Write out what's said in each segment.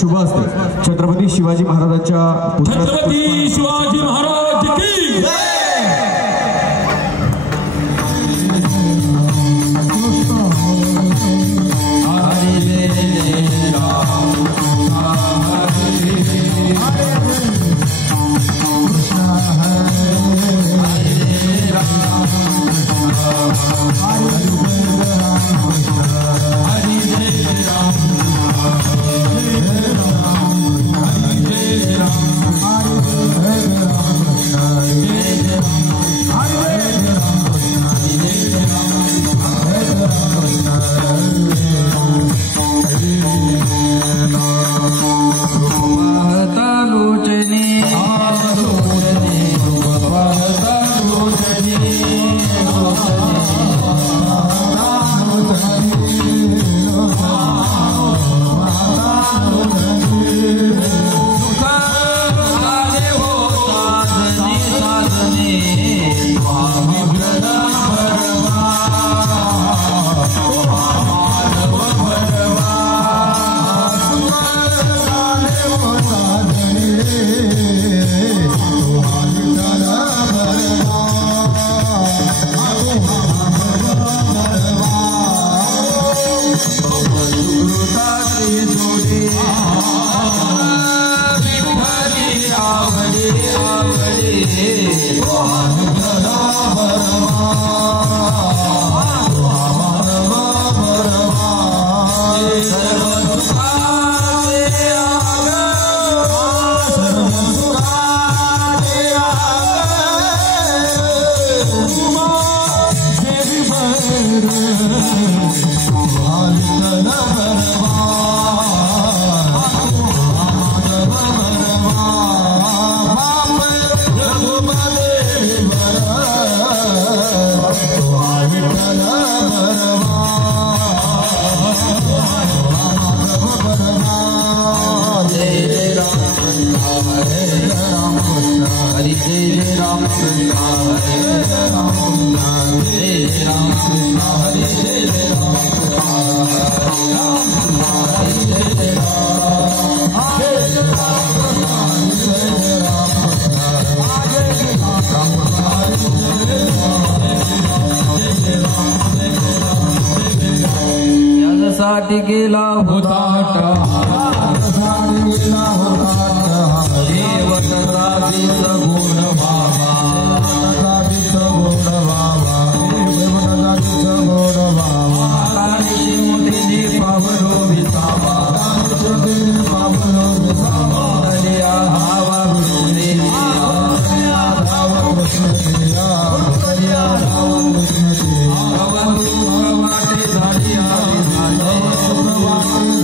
शुभ असते। छत्रपती शिवाजी महाराजांच्या छत्रपती शिवाजी महाराज की जय। गेला होता Bhagwan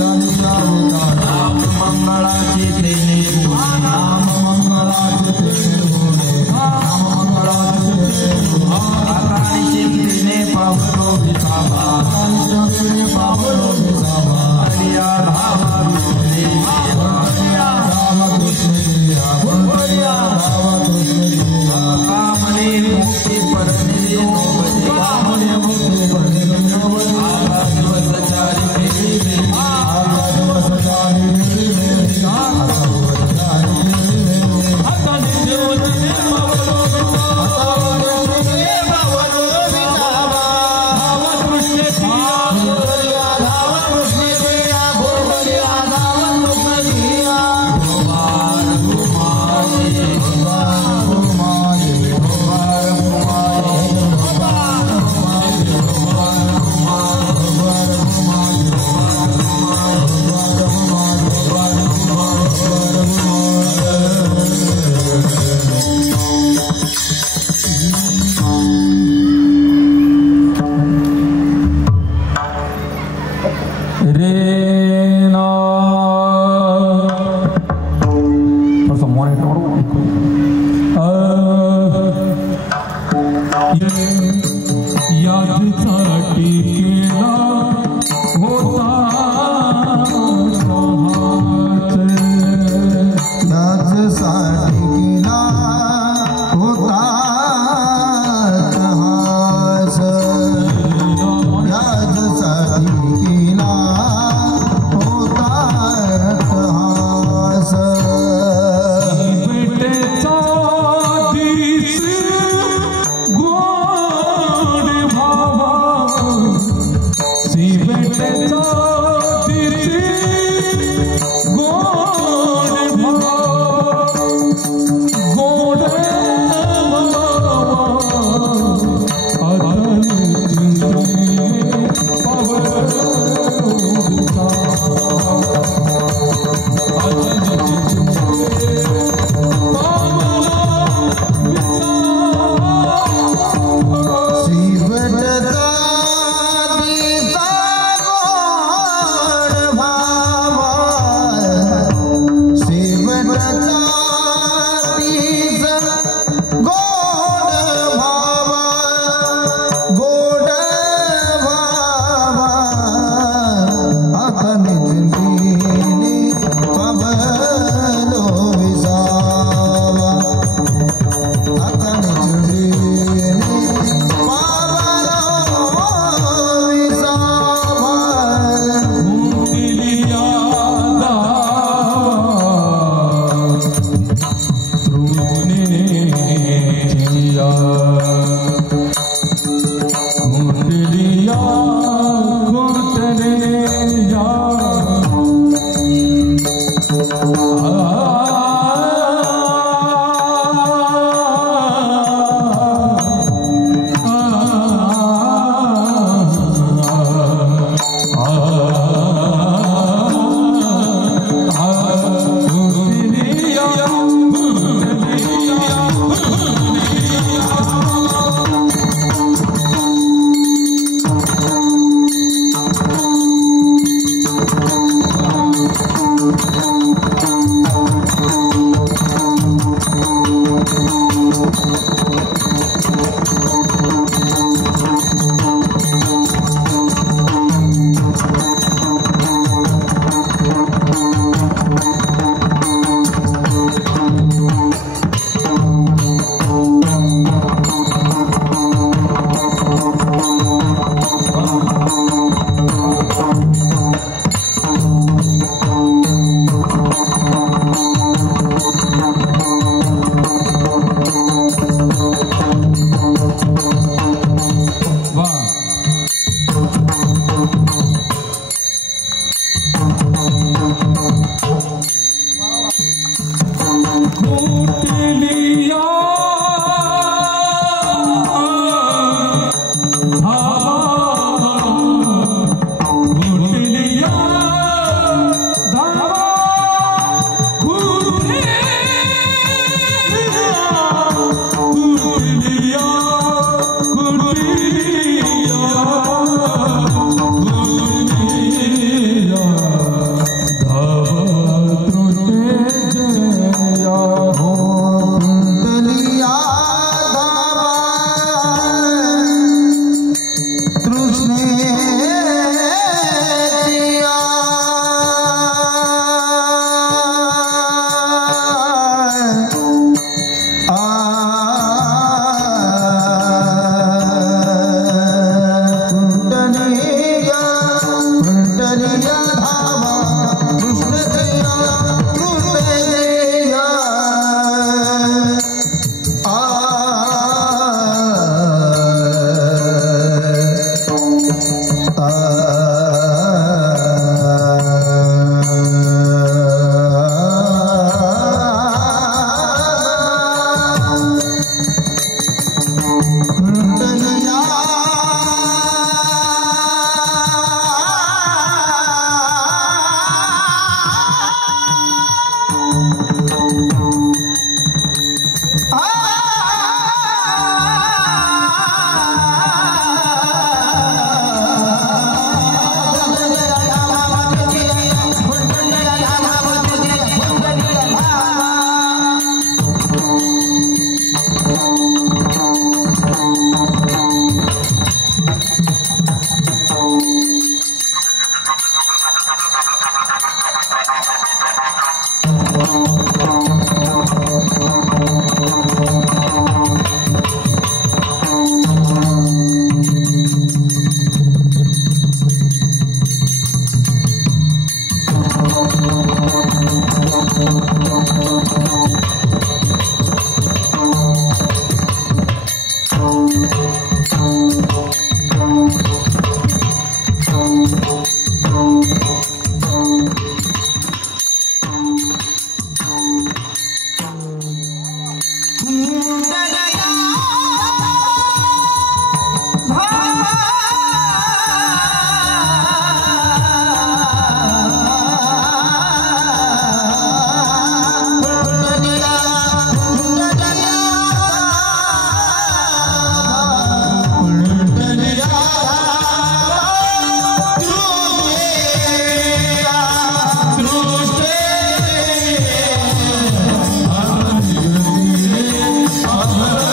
Amen.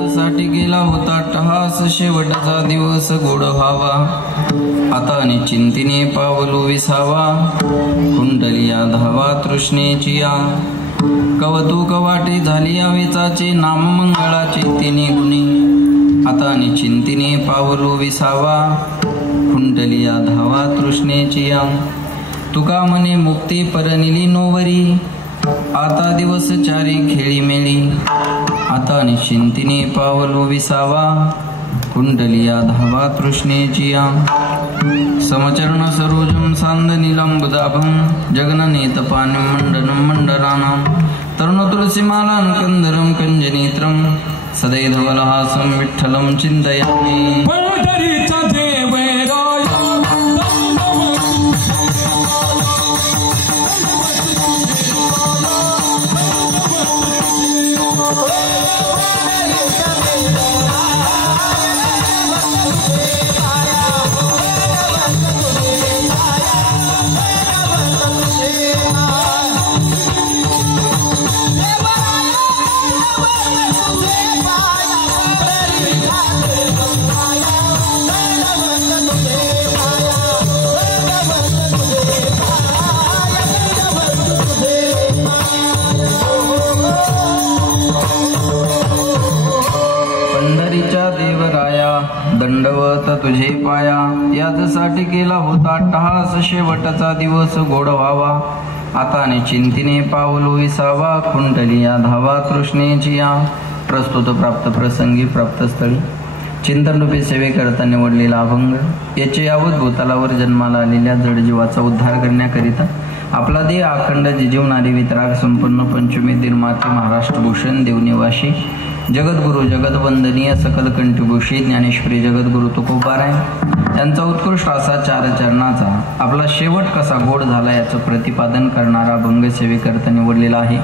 यासाठी गेला होता टहास शेवटचा दिवस गोड व्हावा आता निश्चिंतीने पावलो विसावा कुंडलिया धावा तृष्णेची या कवतुक वाटे झाली या वेचाचे नाम मंगळाचे तिने गुणी आता निश्चिंतीने पावलो विसावा कुंडलिया धावा तृष्णेची या तुका मने मुक्ती परनिली नोवरी आता दिवस चारी खेळी मेळी आता निश्चिंतीने पावलो विसावा कुंडलिया धावा तृष्णेची या समचरण सरोजम सांद निलंबुदाभं जगननेतपानं मंडनं मंडराणां तरुण तुलसीमालां कंदरं कंजनेत्रं सदैधवलहासं विठ्ठलं चिन्तयामि पंढरीचा देवराया दंडवत तुझे पाया याचसाठी केला होता टहास शेवटचा दिवस गोड व्हावा आता निश्चिंतीने पावलो विसावा कुंडलिया धावा तृष्णेची या प्रस्तुत प्राप्त प्रसंगी प्राप्तस्थळी चिंतनरूपी सेवेकरता निवडलेला अभंग याचे यावत भूतलावर जन्माला आलेल्या जडजीवाचा उद्धार करण्याकरिता आपला देह अखंड जिजीवणारी वितराग संपन्न पंचमी निर्माते महाराष्ट्र भूषण देवनिवासी जगद्गुरु जगदवंदनीय सकल कंठभूषी ज्ञानेश्वरी जगद्गुरु तुकोबाराय यांचा उत्कृष्ट असा चार चरणाचा आपला शेवट कसा गोड झाला याचं प्रतिपादन करणारा अभंग सेवेकरता निवडलेला आहे।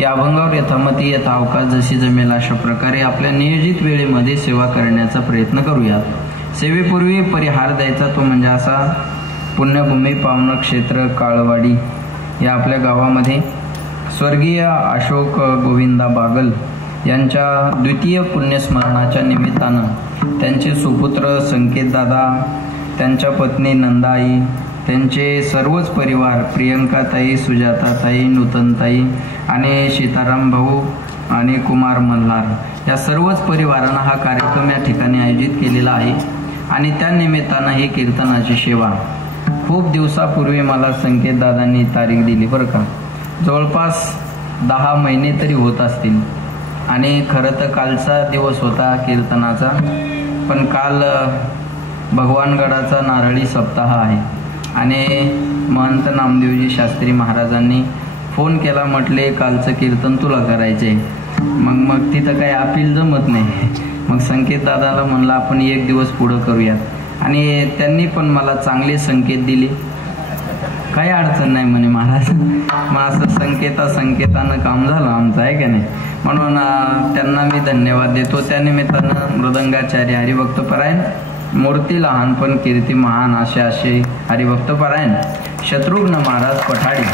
या अभंगावर यथामती यथावकाश जशी जमेल अशा प्रकारे आपल्या नियोजित वेळेमध्ये सेवा करण्याचा प्रयत्न करूयात। सेवेपूर्वी परिहार द्यायचा तो म्हणजे असा, पुण्यभूमी पावन क्षेत्र काळवाडी या आपल्या गावामध्ये स्वर्गीय अशोक गोविंदा बागल यांच्या द्वितीय पुण्यस्मरणाच्या निमित्तानं त्यांचे सुपुत्र संकेतदादा, त्यांच्या पत्नी नंदाई, त्यांचे सर्वच परिवार प्रियंकाताई, सुजाताताई, नूतनताई आणि सीताराम भाऊ आणि कुमार मल्हार या सर्वच परिवारांना हा कार्यक्रम या ठिकाणी आयोजित केलेला आहे। आणि त्या निमित्तानं ही कीर्तनाची सेवा खूप दिवसापूर्वी मला संकेतदादांनी तारीख दिली बरं का, जवळपास 10 महिने तरी होत असतील। आणि खरं तर कालचा दिवस होता कीर्तनाचा, पण काल भगवानगडाचा नारळी सप्ताह आहे आणि महंत नामदेवजी शास्त्री महाराजांनी फोन केला, म्हटले कालचं कीर्तन तुला करायचे। मग तिथं काही अपील जमत नाही। मग संकेत दादाला म्हणलं आपण एक दिवस पुढं करूयात आणि त्यांनी पण मला चांगले संकेत दिले, काही अडचण नाही म्हणे महाराज। मग असं संकेतानं काम झालं आमचं आहे का नाही, म्हणून त्यांना मी धन्यवाद देतो। त्या निमित्तानं मृदंगाचार्य हरिभक्तपरायण, मूर्ती लहान पण कीर्ती महान असे हरिभक्तपरायण शत्रुघ्न महाराज पठाडी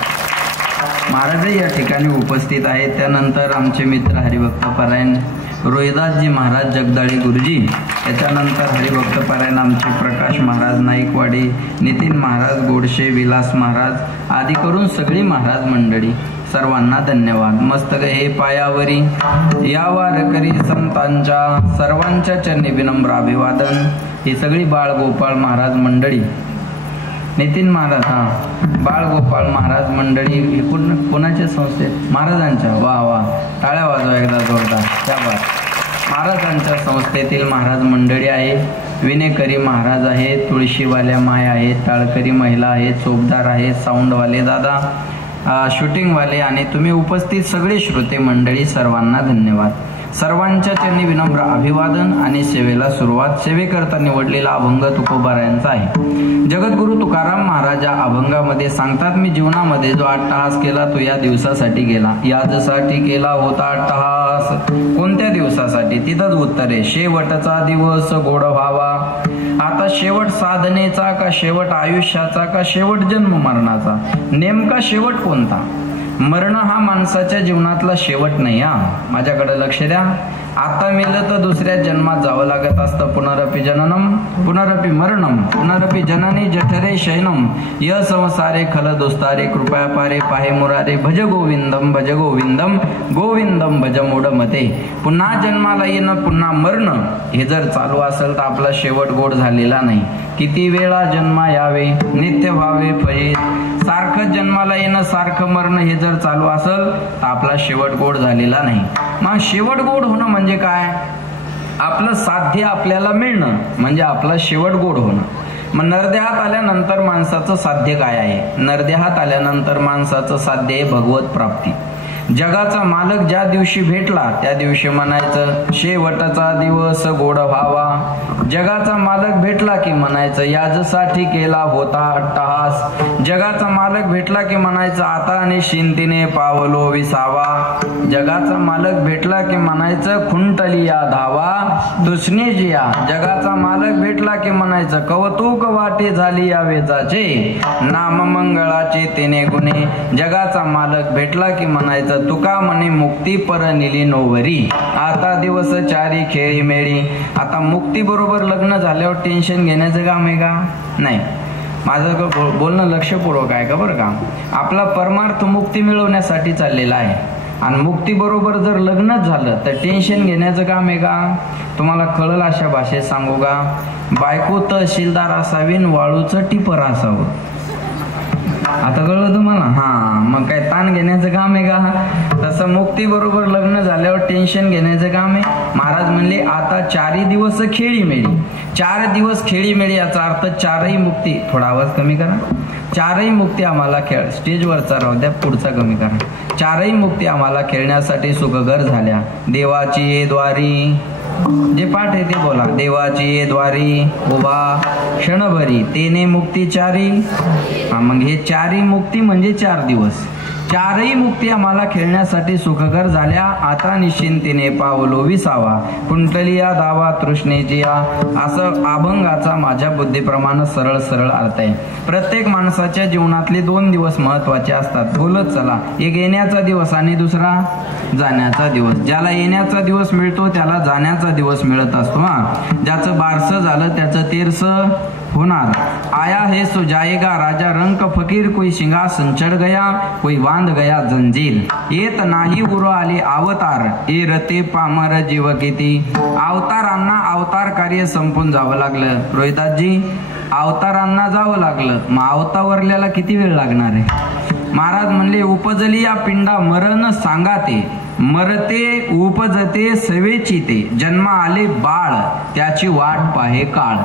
महाराजही या ठिकाणी उपस्थित आहेत। त्यानंतर आमचे मित्र हरिभक्तपरायण रोहिदासजी महाराज जगदाळी गुरुजी, त्याच्यानंतर हरिभक्तपरायण आमचे प्रकाश महाराज नाईकवाडी, नितीन महाराज गोडशे, विलास महाराज आदी करून सगळी महाराज मंडळी, सर्वांना धन्यवाद। मस्तक हे पायावरी या वारकरी संतांच्या सर्वांच्या चरणी विनम्र अभिवादन। ही सगळी बाळ गोपाळ महाराज मंडळी, नितीन महाराज बाळ गोपाळ महाराज मंडळी कोणाच्या संस्थेत? महाराजांच्या। वा वा, टाळ्या वाजवा एकदा जोरदार, त्या महाराजांच्या संस्थेतील महाराज मंडळी आहे। विनेकरी महाराज आहेत, तुळशीवाल्या माय आहेत, टाळकरी महिला आहेत, चोपदार आहेत, साऊंडवाले दादा, शूटिंगवाले आणि तुम्ही उपस्थित सगळे श्रोते मंडळी, सर्वांना धन्यवाद. सर्वांच्या चरणी विनम्र अभिवादन आणि सेवेला सुरुवात. सेवेकरता निवडलेला अभंग तुकोबारायांचा आहे. जगद्गुरु तुकाराम महाराज अभंगामध्ये सांगतात, मी जीवनामध्ये जो अट्टहास केला तो या दिवसासाठी केला. याजसाठी केला होता अट्टहास. कोणत्या दिवसासाठी? तिथंच उत्तर आहे, शेवटचा दिवस गोड व्हावा. आता शेवट साधनेचा का शेवट आयुष्याचा का शेवट जन्म मरणाचा? नेमका शेवट कोणता? मरण हा माणसाच्या जीवनातला शेवट नाही. माझ्याकडे लक्ष द्या. आता मेलं तर दुसऱ्या जन्मात जावं लागत असतं. पुनरपि जननम पुनरपि मरणम पुनरपि जननी जठरे शयनम य संसारे खल दोस्तारे कृपया पारे पाहे मुरारे भज गोविंदम गोविंदम भज मूढ मते. पुन्हा जन्माला येणं पुन्हा मरणं हे जर चालू असेल तर आपला शेवट गोड झालेला नाही. किती वेळा जन्मा यावे नित्य व्हावे फळे. सारखं जन्माला येणं सारखं मरणं हे जर चालू असेल तर आपला शेवट गोड झालेला नाही. मग शेवट गोड होणं म्हणजे काय? आपलं साध्य आपल्याला मिळणं म्हणजे आपला शेवट गोड होणं. मग नरदेहात आल्यानंतर माणसाचं साध्य काय आहे? नरदेहात आल्यानंतर माणसाचं साध्य आहे भगवत प्राप्ती. जगाचा मालक ज्या दिवशी भेटला त्या दिवशी म्हणायचं शेवटचा दिवस गोड व्हावा. जगाचा मालक भेटला की म्हणायचं याजसाठी केला होता अट्टहास. जगाचा मालक भेटला की म्हणायचं आता निश्चिंतीने पावलो विसावा. जगाचा मालक भेटला की म्हणायचं खुंटली या धावा दुसने जिया. जगाचा मालक भेटला की म्हणायचं कौतुक वाटे झाली या वेचाचे नाम मंगळाचे तिने गुणे. जगाचा मालक भेटला की म्हणायचं तुका म्हणे मुक्ती पर निली नोवरी. आता दिवस चारी खेळी मेळी. आता मुक्ती बरोबर लग्न झाल्यावर टेन्शन घेण्याचं काम आहे का? नाही. माझं बोलणं लक्षपूर्वक आहे का बरं का? आपला परमार्थ मुक्ती मिळवण्यासाठी चाललेला आहे आणि मुक्ती बरोबर जर लग्नच झालं तर टेन्शन घेण्याचं काम आहे का? तुम्हाला कळलं अशा भाषेत सांगू का? बायको तहसीलदार असावी आणि वाळूचं टिपर असावं. आता कळलं तुम्हाला? मग काय ताण घेण्याचं काम आहे का? तसं मुक्ती बरोबर लग्न झाल्यावर टेन्शन घेण्याचं काम आहे. महाराज म्हणले आता 4 दिवस खेळी मेळी. 4 दिवस खेळी मेळी याचा अर्थ 4ही मुक्ती. थोडा आवाज कमी करा. 4ही मुक्ती आम्हाला खेळ स्टेजवरचा राहू द्या, पुढचा कमी करा. 4ही मुक्ती आम्हाला खेळण्यासाठी सुखकर झाल्या. देवाची ये द्वारी, जे पाठ आहे ते बोला. देवाची ये द्वारी उभा क्षणभरी तेने मुक्ती 4ही. मग हे 4ही मुक्ती म्हणजे 4 दिवस. 4ही मुक्ती आम्हाला खेळण्यासाठी सुखकर झाल्या. आता निश्चिंतीने पावलो विसावा कुंटलिया दावा तृष्णेची. असं अभंगाचा माझ्या बुद्धीप्रमाणे सरळ सरळ अर्थ आहे. प्रत्येक माणसाच्या जीवनातले 2 दिवस महत्वाचे असतात. बोलत चला. एक येण्याचा दिवस आणि दुसरा जाण्याचा दिवस. ज्याला येण्याचा दिवस मिळतो त्याला जाण्याचा दिवस मिळत असतो. ज्याचं बारसं झालं त्याचं 13 होणार. आया है सो जाएगा राजा रंक फकीर. कोई सिंहासन चढ़ गया कोई बांध गया जंजीर. येत नाही उर आले अवतार ए रते पामर जीव किती. अवतारांना अवतार कार्य संपून जावं लागलं. रोहिदासजी अवतारांना जावं लागलं. मग अवतावरल्याला किती वेळ लागणार आहे? महाराज म्हणले उपजली या पिंडा मरण सांगाते. मरते उपजते सवेची ते. जन्म आले बाळ त्याची वाट पाहे काळ.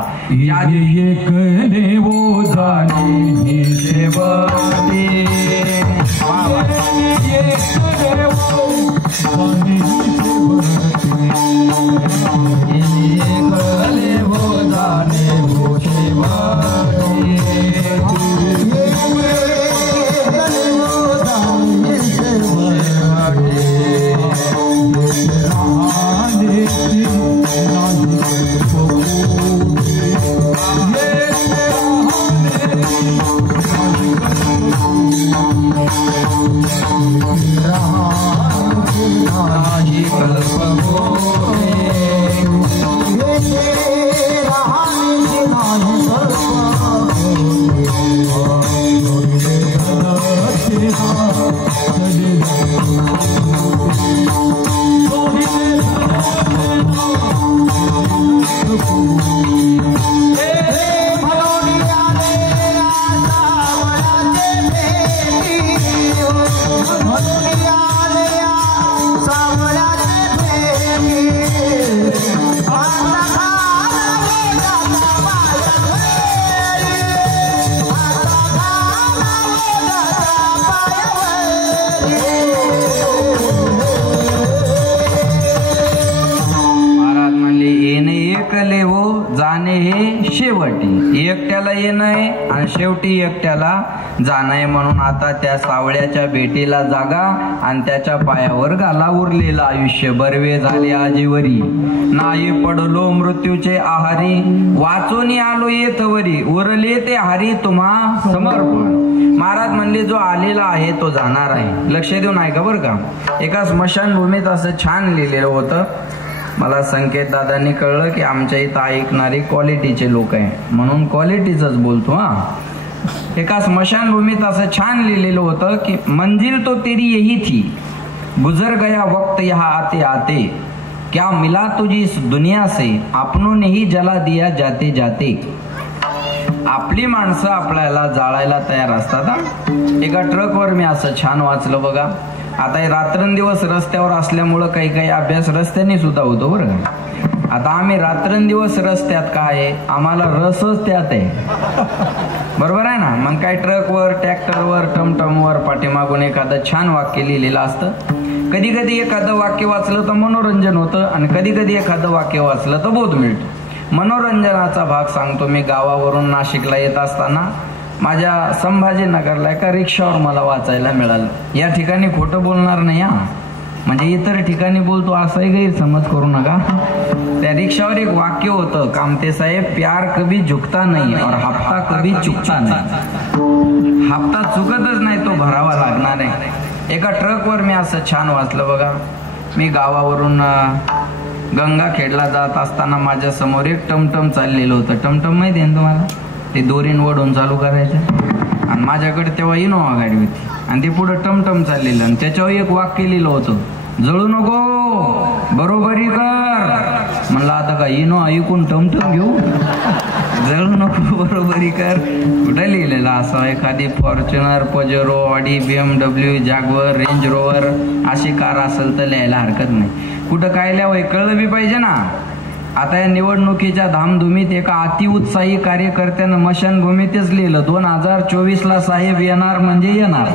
कले वो जाने शेवटी कले वो जाने वो शेवटी भलो आणि शेवटी एकट्याला जाणं म्हणून आता त्या सावळ्याच्या भेटीला जागा आणि त्याच्या पायावर गाला उरलेलं आयुष्य बरवे झाले आजीवरी नाही पडलो मृत्यूचे आहारी वाचोनी आलो येथवरी उरले ते हरी तुम्हा समर्पण. महाराज म्हणले जो आलेला आहे तो जाणार आहे. लक्ष देऊन ऐका बरं का. एका स्मशानभूमीत असं छान लिहिलेलं होतं. मला संकेत दादांनी कळलं की आमच्या इथं ऐकणारे क्वालिटीचे लोक आहे म्हणून क्वालिटीच बोलतो. एका स्मशानभूमीत असं छान लिहिलेलं होतं की मंजिल तो तेरी यही थी गुजर गया वक्त यहाँ आते आते क्या मिला तुझी इस दुनिया से अपनों ने ही जला दिया जाते जाते. आपली माणसं आपल्याला जाळायला तयार असतात. एका ट्रकवर मी असं छान वाचलं बघा. आता हे रात्रंदिवस रस्त्यावर असल्यामुळं काही काही अभ्यास रस्त्याने सुद्धा होतो बरं का. आता आम्ही रात्रंदिवस रस्त्यात काय आहे आम्हाला रसच त्यात आहे बरोबर आहे ना. मग काय ट्रकवर ट्रॅक्टरवर टमटमवर पाठीमागून एखादं छान वाक्य लिहिलेलं असतं. कधी कधी एखादं वाक्य वाचलं तर मनोरंजन होतं आणि कधी कधी एखादं वाक्य वाचलं तर बोध मिळतो. मनोरंजनाचा भाग सांगतो. मी गावावरून नाशिकला येत असताना माझ्या संभाजीनगरला एका रिक्षावर मला वाचायला मिळालं. या ठिकाणी खोटं बोलणार नाही हा, म्हणजे इतर ठिकाणी बोलतो असाही गैरसमज करू नका. त्या रिक्षावर एक वाक्य होतं कामते साहेब प्यार कभी झुकता नहीं और हफ्ता कभी चुकता नहीं. हप्ता चुकतच नाही तो भरावा लागणार आहे. एका ट्रकवर मी असं छान वाचलं बघा. मी गावावरून गंगाखेडला जात असताना माझ्या समोर एक टमटम चाललेलं होतं. टमटम माहिती आहे ना तुम्हाला, ते दोरीन वडून चालू करायचं. आणि माझ्याकडे तेव्हा इनोवा गाडी होती आणि ते पुढे टमटम चाललेलं आणि त्याच्यावर एक वाक्य लिहिलं होतं जळू नको बरोबरी कर. म्हणलं आता का इनोवा ऐकून टमटम घेऊ, जळू नको बरोबरी कर. कुठे लिहिलेलं असं एखादी Fortuner Pajero Audi BMW Jaguar Range Rover अशी कार असेल तर लिहायला हरकत नाही. कुठं काय लिहावं कळलं बी पाहिजे ना. आता या निवडणुकीच्या धामधुमीत एका अतिउत्साही कार्यकर्त्यानं मशानभूमीतच लिहिलं 2024ला साहेब येणार म्हणजे येणार.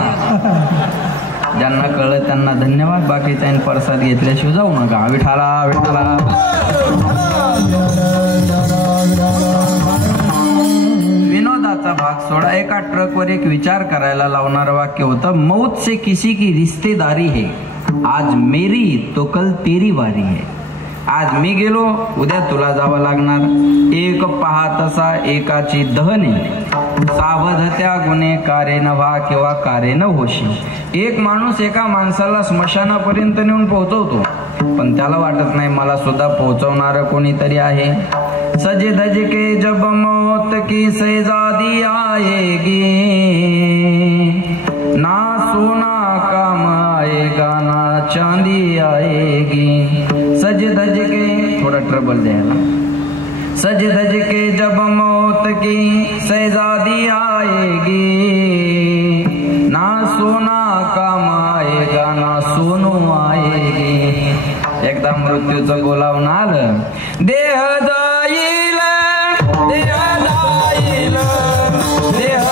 ज्यांना कळलं त्यांना धन्यवाद. बाकीच्या प्रसाद घेतल्याशिवाय जाऊ नका. विठाला विठाला. विनोदाचा भाग सोडा. एका ट्रकवर एक विचार करायला लावणारं वाक्य होतं मौत से किसी की रिश्तेदारी है आज मेरी तो कल तेरी बारी है. आज मी गेलो उद्या तुला जावं लागणार. एक पाहतसा एकाची दहने सावध त्या गुन्हेगारे नव्हा किंवा कारे न होशी. एक माणूस एका माणसाला स्मशानापर्यंत नेऊन पोहोचवतो पण त्याला वाटत नाही मला सुद्धा पोहोचवणार कोणीतरी आहे. सजे धज के जब मौत की सैजादी आएगी ना सोना काम आएगा ना चांदी आएगी. सज धज के थोड़ा ट्रबल द्यायला. सज धज के जब मौत की सैजादी आएगी ना सोना काम आएगा ना सोनू आएगी. एकदा मृत्यूचं बोलावून आलं देह जाईल देह जाईल देह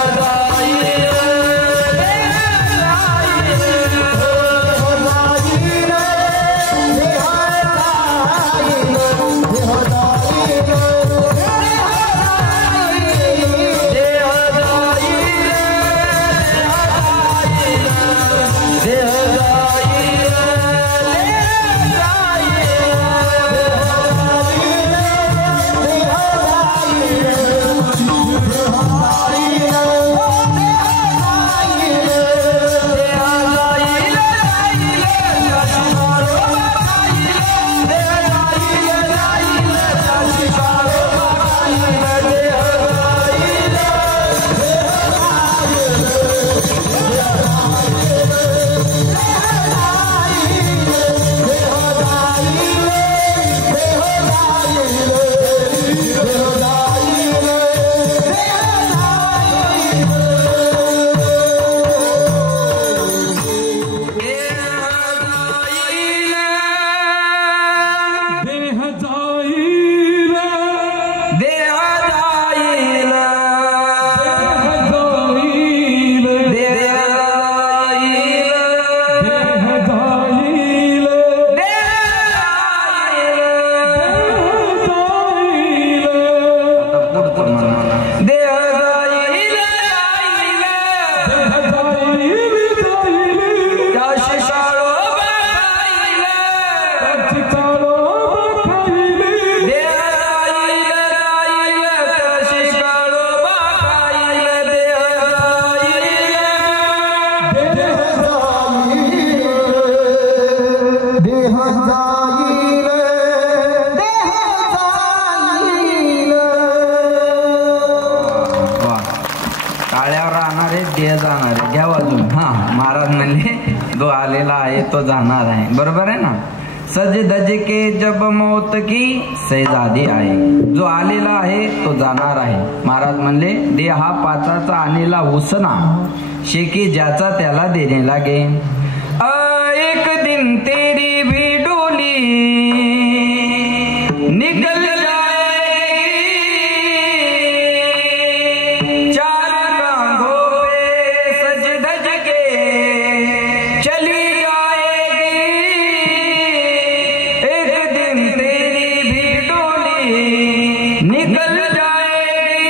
महाराज म्हणले जो आलेला आहे तो जाणार आहे. बरोबर आहे ना. सज धज के जब मौत की सैजादी आहे. जो आलेला आहे तो जाणार आहे. महाराज म्हणले देह हा पाचाचा आणेला उसना शेकी ज्याचा त्याला देणे लागे. एक दिन तेरी भी डोली निकल जाएगी, चार कांधों पे सज धज के चली जाएगी. एक दिन तेरी भी डोली निकल जाएगी.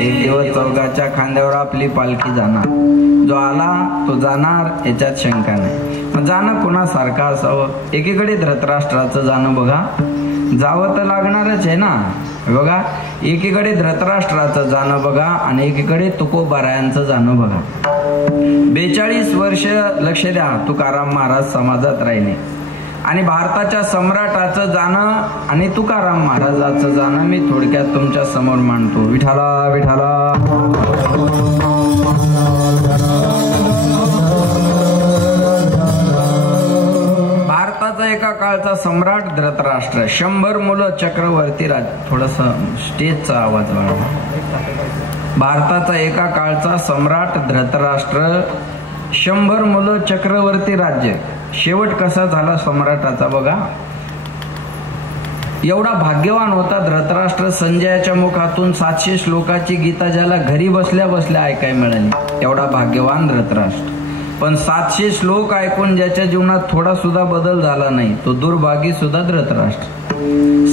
एक दिवस चौघाच्या खांद्यावर आपली पालखी जाणार. जो आला तो जाणार याच्यात शंका नाही. जाणं कोणासारखं असावं. एकीकडे धृतराष्ट्राचं जाणं बघा, जावं तर लागणारच आहे ना. बघा एकीकडे धृतराष्ट्राचं जाणं बघा आणि एकीकडे तुकोबारायांचं जाणं बघा. 42 वर्ष लक्ष द्या तुकाराम महाराज समाजात राहिले आणि भारताच्या सम्राटाचं जाणं आणि तुकाराम महाराजाचं जाणं मी थोडक्यात तुमच्या समोर मांडतो. विठाला विठाला. भारताचा एका काळचा सम्राट धृतराष्ट्र, 100 मुलं चक्रवर्ती राज. थोडस स्टेजचा आवाज वाढवा. भारताचा एका काळचा सम्राट धृतराष्ट्र, 100 मुलं चक्रवर्ती राज्य. शेवट कसा झाला सम्राटाचा बघा. एवढा भाग्यवान होता धृतराष्ट्र. संजयाच्या मुखातून 700 श्लोकाची गीता ज्याला घरी बसल्या बसल्या ऐकाय मिळाली, एवढा भाग्यवान धृतराष्ट्र. पण 700 श्लोक ऐकून ज्याच्या जीवनात थोडा सुद्धा बदल झाला नाही तो दुर्भागी सुद्धा धृतराष्ट्र.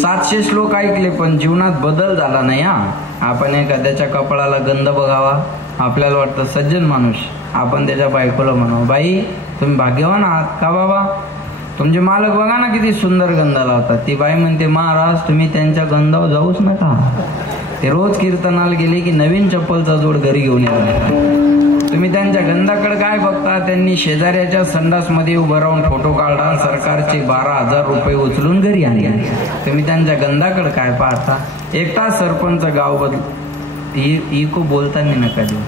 700 श्लोक ऐकले पण जीवनात बदल झाला नाही. आपण एखाद्याच्या कपाळाला गंध बघावा, आपल्याला वाटतं सज्जन माणूस, आपण त्याच्या बायकोला म्हणावं बाई तुम्ही भाग्यवान आहात का बाबा, तुमचे मालक बघा ना किती सुंदर गंध लावतात. ती बाई म्हणते महाराज तुम्ही त्यांच्या गंधावर जाऊच नका. ते रोज कीर्तनाला गेले की नवीन चप्पलचा जोड घरी घेऊन येतात. तुम्ही त्यांच्या गंधाकडे काय बघता. त्यांनी शेजाऱ्याच्या संडासमध्ये उभं राहून फोटो काढला, सरकारचे 12,000 रुपये उचलून घरी आणले. तुम्ही त्यांच्या गंधाकडे काय पाहता. एकटा सरपंच गाव इको बोलताना नका देऊ.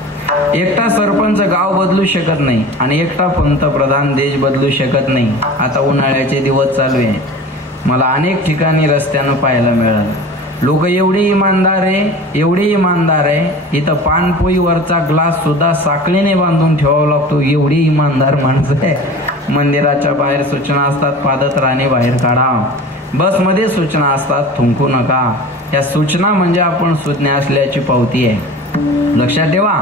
एकटा सरपंच गाव बदलू शकत नाही आणि एकटा पंतप्रधान देश बदलू शकत नाही. आता उन्हाळ्याचे दिवस चालू आहे. मला अनेक ठिकाणी रस्त्यानं पाहायला मिळालं. लोक एवढे इमानदार आहे. इथं पानपोईवरचा ग्लास सुद्धा साखळीने बांधून ठेवावा लागतो. एवढी इमानदार माणसं आहे. मंदिराच्या बाहेर सूचना असतात पादत्राणे बाहेर काढा. बसमध्ये सूचना असतात थुंकू नका. या सूचना म्हणजे आपण सुज्ञ असल्याची पावती आहे. लक्षात ठेवा.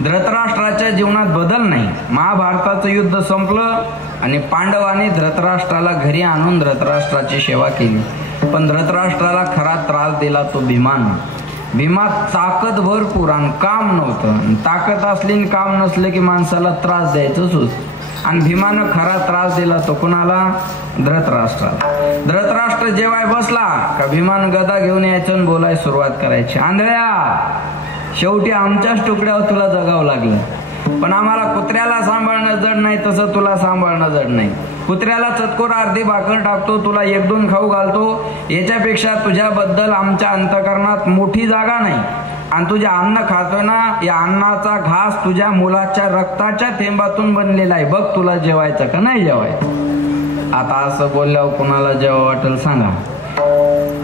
धृतराष्ट्राच्या जीवनात बदल नाही. महाभारताचं युद्ध संपलं आणि पांडवांनी धृतराष्ट्राला घरी आणून धृतराष्ट्राची सेवा केली. पण धृतराष्ट्राला खरा त्रास दिला तो भीमानं. भीमात ताकद भरपूर आणि काम नव्हतं. ताकद असली आणि काम नसलं की माणसाला त्रास द्यायचंच होत. आणि भीमानं खरा त्रास दिला तो कुणाला, धृतराष्ट्राला. धृतराष्ट्र जेवाय बसला का भीमानं गदा घेऊन यायचं आणि बोलाय सुरुवात करायची. आंधळ्या शेवटी आमच्याच तुकड्यावर तुला जगावं लागलं. पण आम्हाला कुत्र्याला सांभाळणं जड नाही तसं तुला सांभाळणं जड नाही. कुत्र्याला चतकोर अर्धी भाकर टाकतो, तुला 1-2 खाऊ घालतो. याच्यापेक्षा तुझ्याबद्दल आमच्या अंतःकरणात मोठी जागा नाही. आणि तुझ्या अन्न खातोय ना, या अन्नाचा घास तुझ्या मुलाच्या रक्ताच्या थेंबातून बनलेला आहे. बघ तुला जेवायचं का नाही जेवायचं. आता असं बोलल्यावर कुणाला जेव्हा वाटेल सांगा.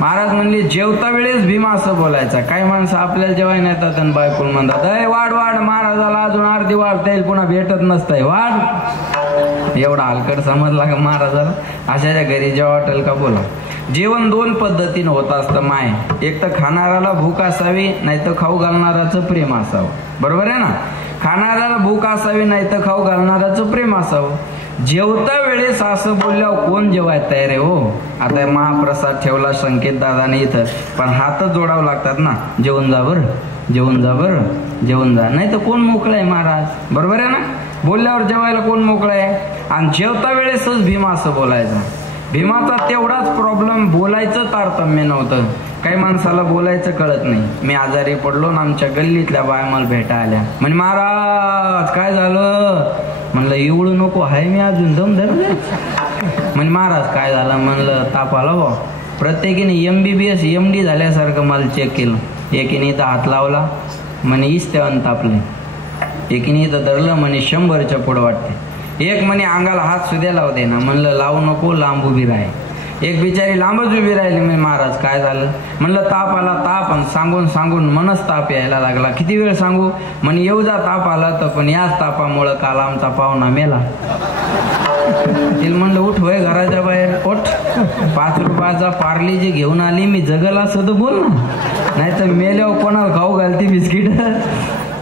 महाराज म्हणले जेवता वेळेस भीमा असं बोलायचा. काही माणसं आपल्याला जेवाय नेतात आणि बायकोला म्हणतात वाढ वाढ, महाराजाला अजून अर्धी वाढता येईल, पुन्हा भेटत नसतंय वाढ. एवढा हलकट समजला का महाराजाला. अशाच्या घरी जेव्हा वाटेल का बोला. जेवण 2 पद्धतीनं होत असतं माय. एक तर खाणाऱ्याला भूक असावी, नाही तर खाऊ घालणाऱ्याचं प्रेम असावं. बरोबर आहे ना. खाणाऱ्याला भूक असावी, नाही तर खाऊ घालणाऱ्याचं प्रेम असावं. जेवता वेळेस असं बोलल्यावर कोण जेवाय तयार आहे हो. आता महाप्रसाद ठेवला संकेत दादाने इथं, पण हातच जोडावं लागतात ना. जेवण जा बरं, जेवण जा बरं, जेवण जा, नाही तर कोण मोकळं आहे महाराज. बरोबर आहे ना. बोलल्यावर जेवायला कोण मोकळं आहे. आणि जेवता वेळेसच भीमा असं बोलायचं. भीमाचा तेवढाच प्रॉब्लेम, बोलायचं तारतम्य नव्हतं. काही माणसाला बोलायचं कळत नाही. मी आजारी पडलो ना, आमच्या गल्लीतल्या बाया मला भेटा आल्या. म्हणजे महाराज काय झालं. म्हणलं एवढं नको आहे मी अजून दम धरले. म्हणजे महाराज काय झालं. म्हणलं ताप आला बा. प्रत्येकीने MBBS MD झाल्यासारखं मला चेक केलं. एकीने तर हात लावला, म्हणे इस्तेवन तापले. एकीने तर धरलं म्हणे 100च्या पुढं वाटते. एक म्हणे अंगाला हात सुद्धा लावू दे ना. म्हणलं लावू नको, लांब उभी राही. एक बिचारी लांबच उभी राहिली. मी महाराज काय झालं? म्हणलं ताप आला. ताप आणि सांगून सांगून मनच ताप यायला लागला. किती वेळ सांगू? म्हणे येऊ जा ताप आला तर, पण याच तापामुळं काल आमचा पाहुणा मेला. तिला म्हणलं उठ होय घराच्या बाहेर उठ. 5 रुपयाचा पार्ली जी घेऊन आली मी जगल असं तर बोल ना, नाही तर मेल्यावर कोणाला खाऊ घालती बिस्किट.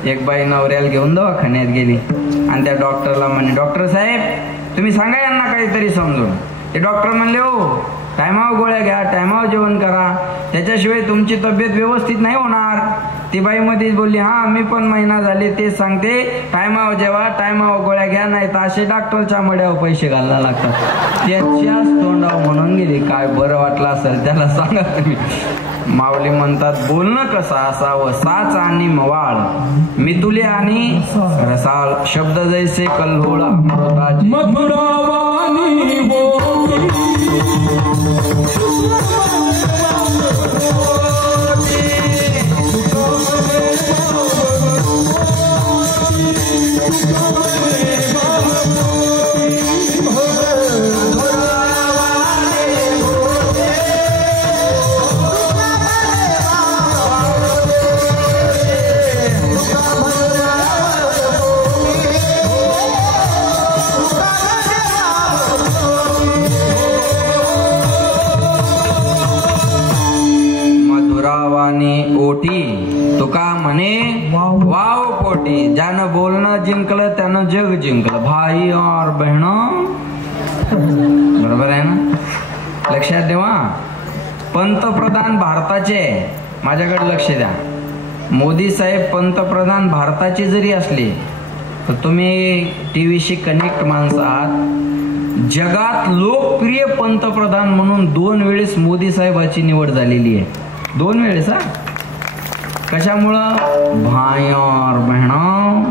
एक बाई नवऱ्याला घेऊन दवाखान्यात गेली आणि त्या डॉक्टरला म्हणे डॉक्टर साहेब तुम्ही सांगा यांना काहीतरी समजून. ते डॉक्टर म्हणले हो टायमावर गोळ्या घ्या, टायमावर जेवण करा, त्याच्याशिवाय तुमची तब्येत व्यवस्थित नाही होणार. ती बाई मध्येच बोलली हा मी पण महिना झाले तेच सांगते, टायमावर जेवा, टायमावर गोळ्या घ्या, नाही तर असे डॉक्टरच्या मड्यावर पैसे घालायला लागतात. त्याच्याच तोंडावर म्हणून गेली. काय बरं वाटलं असेल त्याला सांगा तुम्ही. माऊली म्हणतात बोलणं कसं असावं, साच आणि मवाळ, मितुले आणि रसाळ, शब्द जैसे कल्होळा अमृताचे. ओटी तुका म्हणे वाव पोटी, ज्यानं बोलणं जिंकलं त्यानं जग जिंकलं. भाई और बहनों, बरोबर आहे ना? लक्षात ठेवा. पंतप्रधान भारताचे, माझ्याकडे लक्ष द्या, मोदी साहेब पंतप्रधान भारताचे जरी असले तर तुम्ही टीव्हीशी कनेक्ट माणसं आहात. जगात लोकप्रिय पंतप्रधान म्हणून 2 वेळेस मोदी साहेबाची निवड झालेली आहे. 2 वेळेस. हा कशामुळं? भाई और बहनों,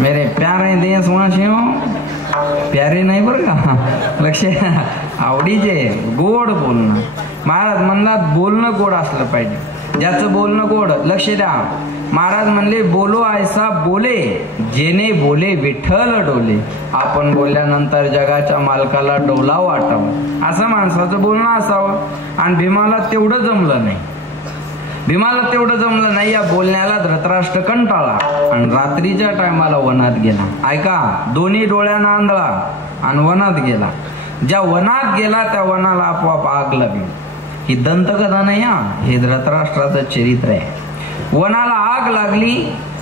मेरे प्यारे देशवासियों, प्यारे नाही बरं का, लक्ष, आवडीचे, गोड बोलणं. महाराज म्हणतात बोलणं गोड असलं पाहिजे. ज्याचं बोलणं गोड, लक्ष द्या. महाराज म्हणले बोलो ऐसा बोले जेने बोले विठ्ठल डोले. आपण बोलल्यानंतर जगाच्या मालकाला डोला वाटावं असं माणसाचं बोलणं असावं. आणि भीमाला तेवढं जमलं नाही. या बोलण्याला धृतराष्ट्र कंटाळला आणि रात्रीच्या टायमाला वनात गेला. ऐका, दोन्ही डोळ्यांना आंधळा आणि वनात गेला. ज्या वनात गेला त्या वनाला आपोआप आग लागली. ही दंतकथा नाही हा, हे धृतराष्ट्राचं चरित्र आहे. वनाला आग लागली,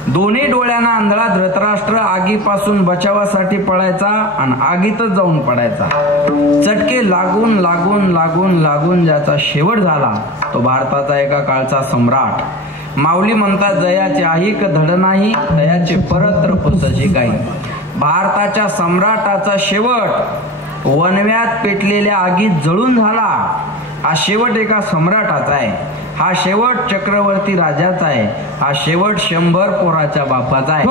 दोन्ही डोळ्यांना आंधळा धृतराष्ट्र आगीपासून बचावासाठी पळायचा आणि आगीतच जाऊन पडायचा. चटके लागून लागून लागून लागून ज्याचा शेवट झाला तो भारताचा एका काळचा सम्राट. माऊली म्हणतात जयाचे आहिक धड नाही, दयाचे परत्र पुसची काही. भारताच्या सम्राटाचा शेवट वनव्यात पेटलेल्या आगीत जळून झाला. हा शेवट एका सम्राटाचा आहे. हा शेवट चक्रवर्ती राजाचा आहे. हा शेवट 100 पोराच्या बापाचा आहे.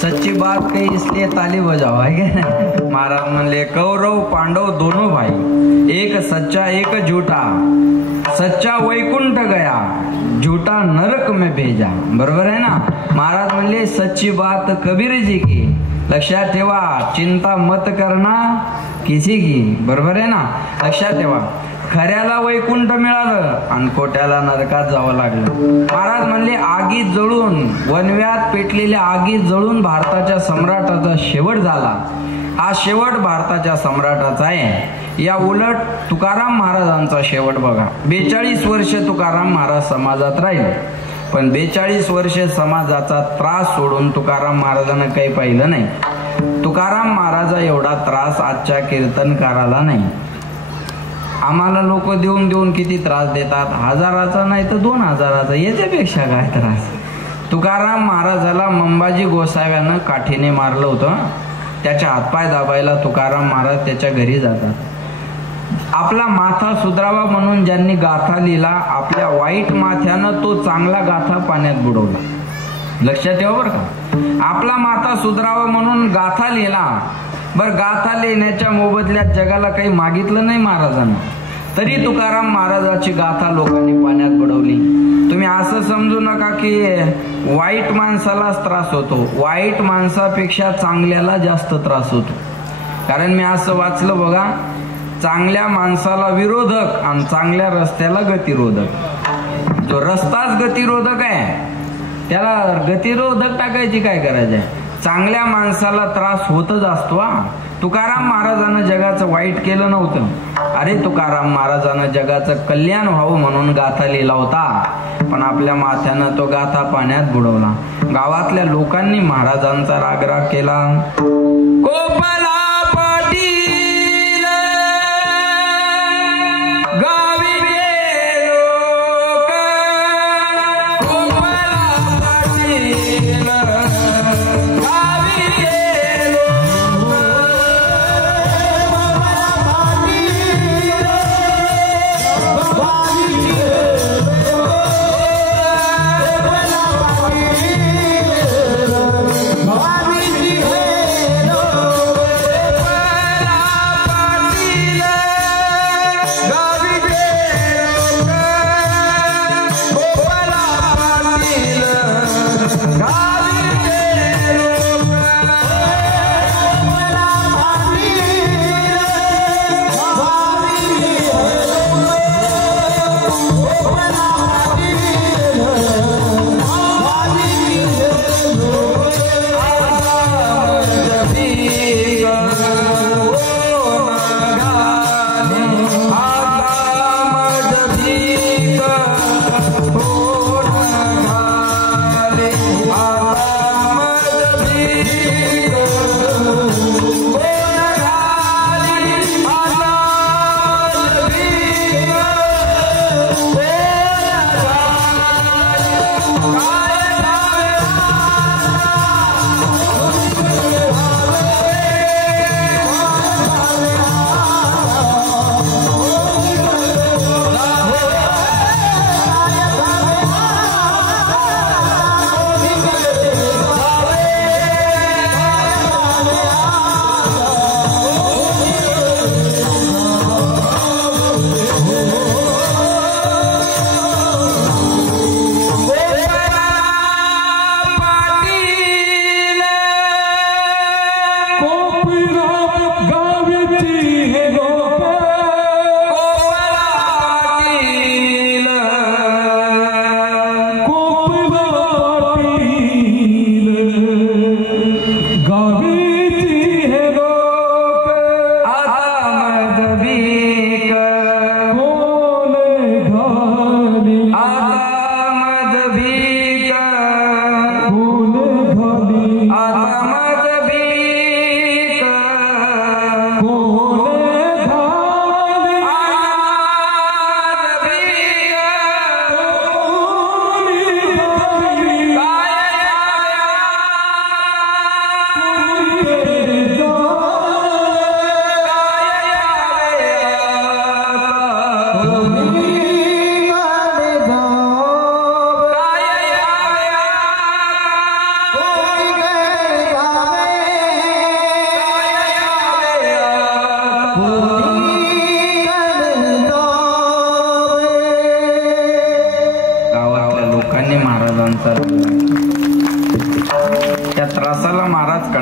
सच्ची बात कही इसलिए ताली बजाओ है क्या? महाराज म्हणले कौरव पांडव दोनों भाई, एक सच्चा एक झूठा. सच्चा वैकुंठ गया, झूठा नरक में भेजा. बरोबर आहे ना. महाराज म्हणले सच्ची बात कबीर जी की. लक्षात ठेवा, चिंता मत करना किसी की. बरोबर आहे ना. लक्षात ठेवा, खऱ्याला वैकुंठ मिळालं आणि खोट्याला नरकात जावं लागलं. महाराज म्हणले आगीत जळून, वनव्यात पेटलेल्या आगीत जळून भारताच्या सम्राटाचा शेवट झाला. हा शेवट भारताच्या सम्राटाचा आहे. या उलट तुकाराम महाराजांचा शेवट बघा. 42 वर्ष तुकाराम महाराज समाजात राहिले, पण 42 वर्ष समाजाचा त्रास सोडून तुकाराम महाराजांना काही पाहिलं नाही. तुकाराम महाराजा एवढा त्रास आजच्या कीर्तनकाराला नाही. आम्हाला लोक देऊन देऊन किती त्रास देतात. 1000चा नाही तर 2000चा, याच्यापेक्षा काय त्रास. तुकाराम महाराजाला मंबाजी गोसाव्यानं काठीने मारलं होतं. त्याच्या हातपाय दाबायला तुकाराम महाराज त्याच्या घरी जातात. आपला माथा सुधरावा म्हणून ज्यांनी गाथा लिहिला, आपल्या वाईट माथ्यानं तो चांगला गाथा पाण्यात बुडवला. लक्षात ठेवा बरं का. आपला माथा सुधरावा म्हणून गाथा लिहिला. बर, गाथा लिहिण्याच्या मोबदल्यात जगाला काही मागितलं नाही महाराजांना, तरी तुकाराम महाराजाची गाथा लोकांनी पाण्यात बुडवली. तुम्ही असं समजू नका की वाईट माणसालाच त्रास होतो. वाईट माणसापेक्षा चांगल्याला जास्त त्रास होतो. कारण मी असं वाचलं बघा, चांगल्या माणसाला विरोधक आणि चांगल्या रस्त्याला गतिरोधक. जो रस्ताच गतिरोधक आहे त्याला गतिरोधक टाकायची काय करायचंय. चांगल्या माणसाला त्रास होतच असतो. तुकाराम महाराजांना जगाचं वाईट केलं नव्हतं. अरे तुकाराम महाराजांना जगाचं कल्याण व्हावं म्हणून गाथा लिहिला होता, पण आपल्या माथ्यानं तो गाथा पाण्यात बुडवला. गावातल्या लोकांनी महाराजांचा रागराग केला. गोपाला पाटील गावी गेलो का, गोपाला पाटील गावी गेलो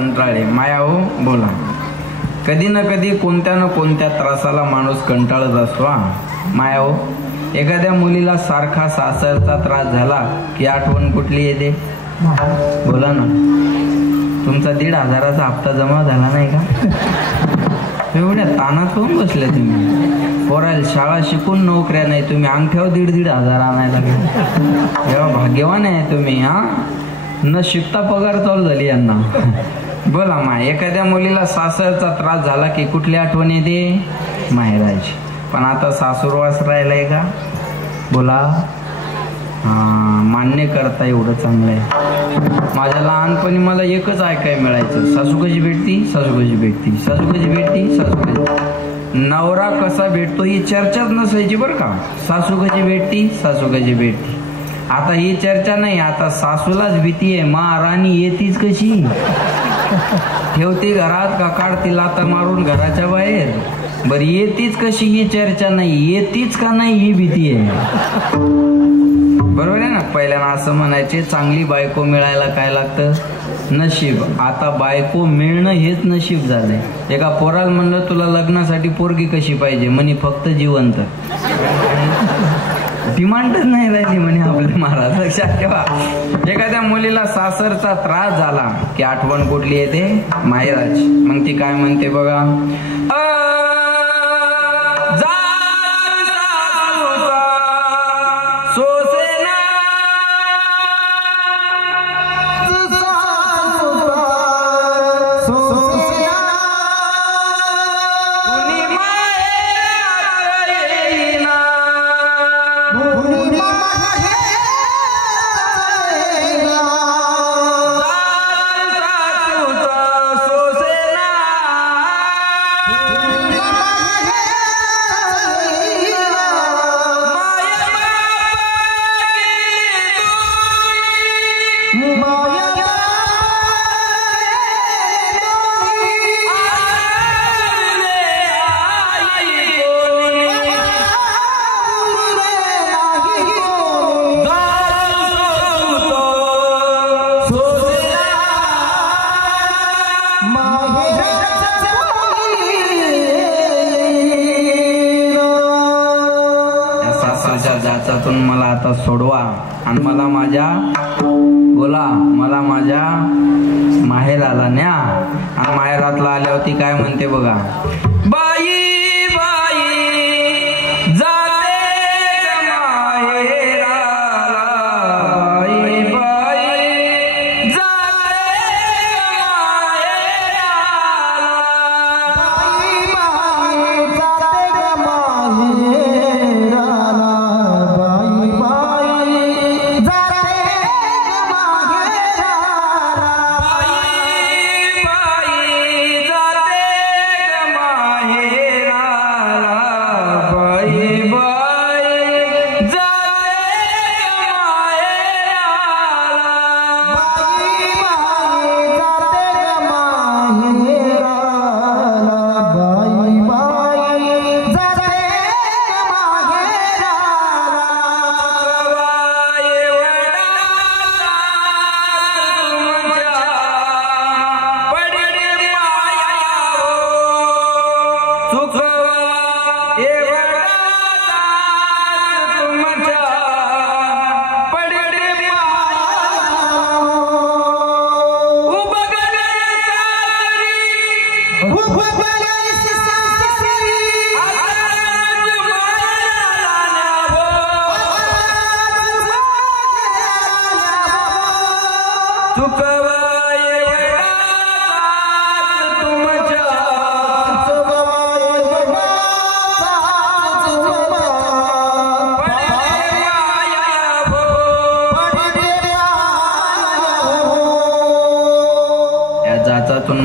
कंटाळे. माया हो बोला. कधी ना कधी कोणत्या ना कोणत्या त्रासाला माणूस कंटाळत असतो. माया हो, एखाद्या मुलीला सारखा सासरचा त्रास झाला की आठवण कुठली येते? बोला ना. तुमचा 1,500चा हप्ता जमा झाला नाही का? एवढ्या तानात होऊन बसले तुम्ही. पोरायला शाळा शिकून नोकऱ्या नाही, तुम्ही अंगठ्यावर 1,500 आणायला लागले. एवढा भाग्यवान आहे तुम्ही. न शिकता पगार चालू झाली यांना. बोला मा, एखाद्या मुलीला सासरचा त्रास झाला की कुठली आठवण येते? माहेराची. पण आता सासूरवास राहिलाय का? बोला. मान्य करता एवढं चांगलं आहे. माझ्या लहानपणी मला एकच ऐकाय मिळायचं, सासू कशी भेटती, सासू कशी भेटती, सासू कशी भेटती, सासू कशी. नवरा कसा भेटतो ही चर्चाच नसायची बरं का. सासू कशी भेटती, सासू कशी भेटती. आता ही चर्चा नाही, आता सासूलाच भीती आहे. महाराणी येतीच कशी, ठेवती घरात का काढती लाता मारून घराच्या बाहेर. बरं येतीच कशी ही चर्चा नाही, येतीच का नाही ही भीती आहे. बरोबर आहे ना. पहिल्यांदा असं म्हणायचे चांगली बायको मिळायला काय लागतं? नशीब. आता बायको मिळणं हेच नशीब झालंय. एका पोराला म्हणलं तुला लग्नासाठी पोरगी कशी पाहिजे, म्हणे फक्त जिवंत. डिमांडच नाही राहिली म्हणे आपल्या महाराज. लक्षात ठेवा, एखाद्या मुलीला सासरचा त्रास झाला की आठवण कुठली येते? माहेराची. मग ती काय म्हणते बघा. मला आता सोडवा आणि मला माझ्या माहेराला न्या. आणि माहेरातला आल्यावरती काय म्हणते बघा. बाई बाई जाते माहेराला, बाई बाई जाते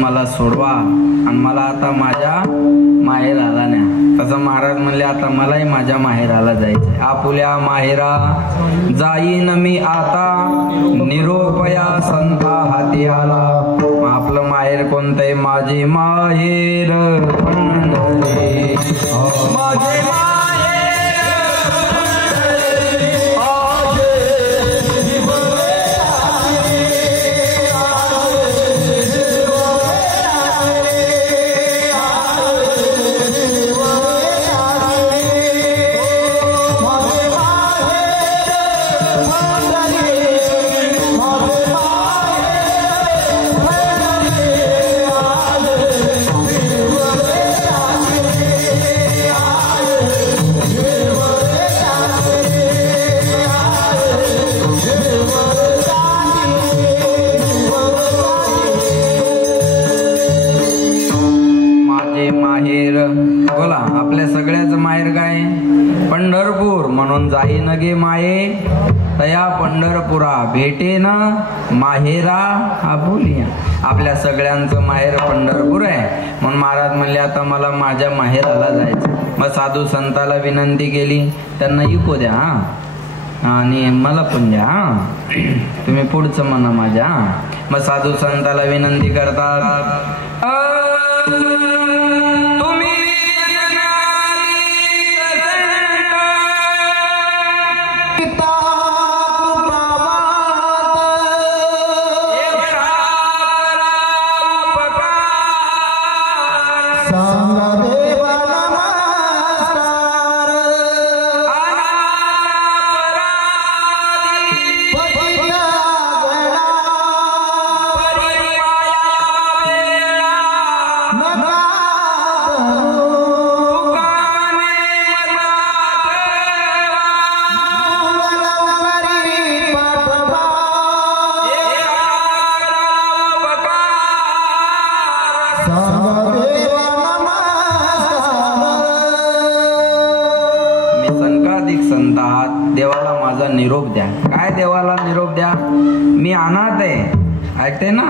मला सोडवा आणि मला आता माझ्या माहेराला न्या. तसं महाराज म्हणले आता मलाही माझ्या माहेराला जायचंय. आपुल्या माहेरा जाईन मी आता, निरोपया संता हाती आला. आपलं माहेर कोणतंय? माझे माहेर पंढरी, माझे माहेर माहेर काय? पंढरपूर. म्हणून जाई नगे माये तया पंढरपुरा, भेटेन माहेरा आपुलिया. आपल्या सगळ्यांचं माहेर पंढरपूर आहे. म्हणून महाराज म्हणले आता मला माझ्या माहेराला जायचं. मग साधू संताला विनंती केली, त्यांना इको द्या आणि मला पण द्या, तुम्ही पुढचं म्हणा माझ्या. मग साधू संताला विनंती करतात, देवाला माझा निरोप द्या. काय देवाला निरोप द्या? मी अनाथ आहे. ऐकते ना,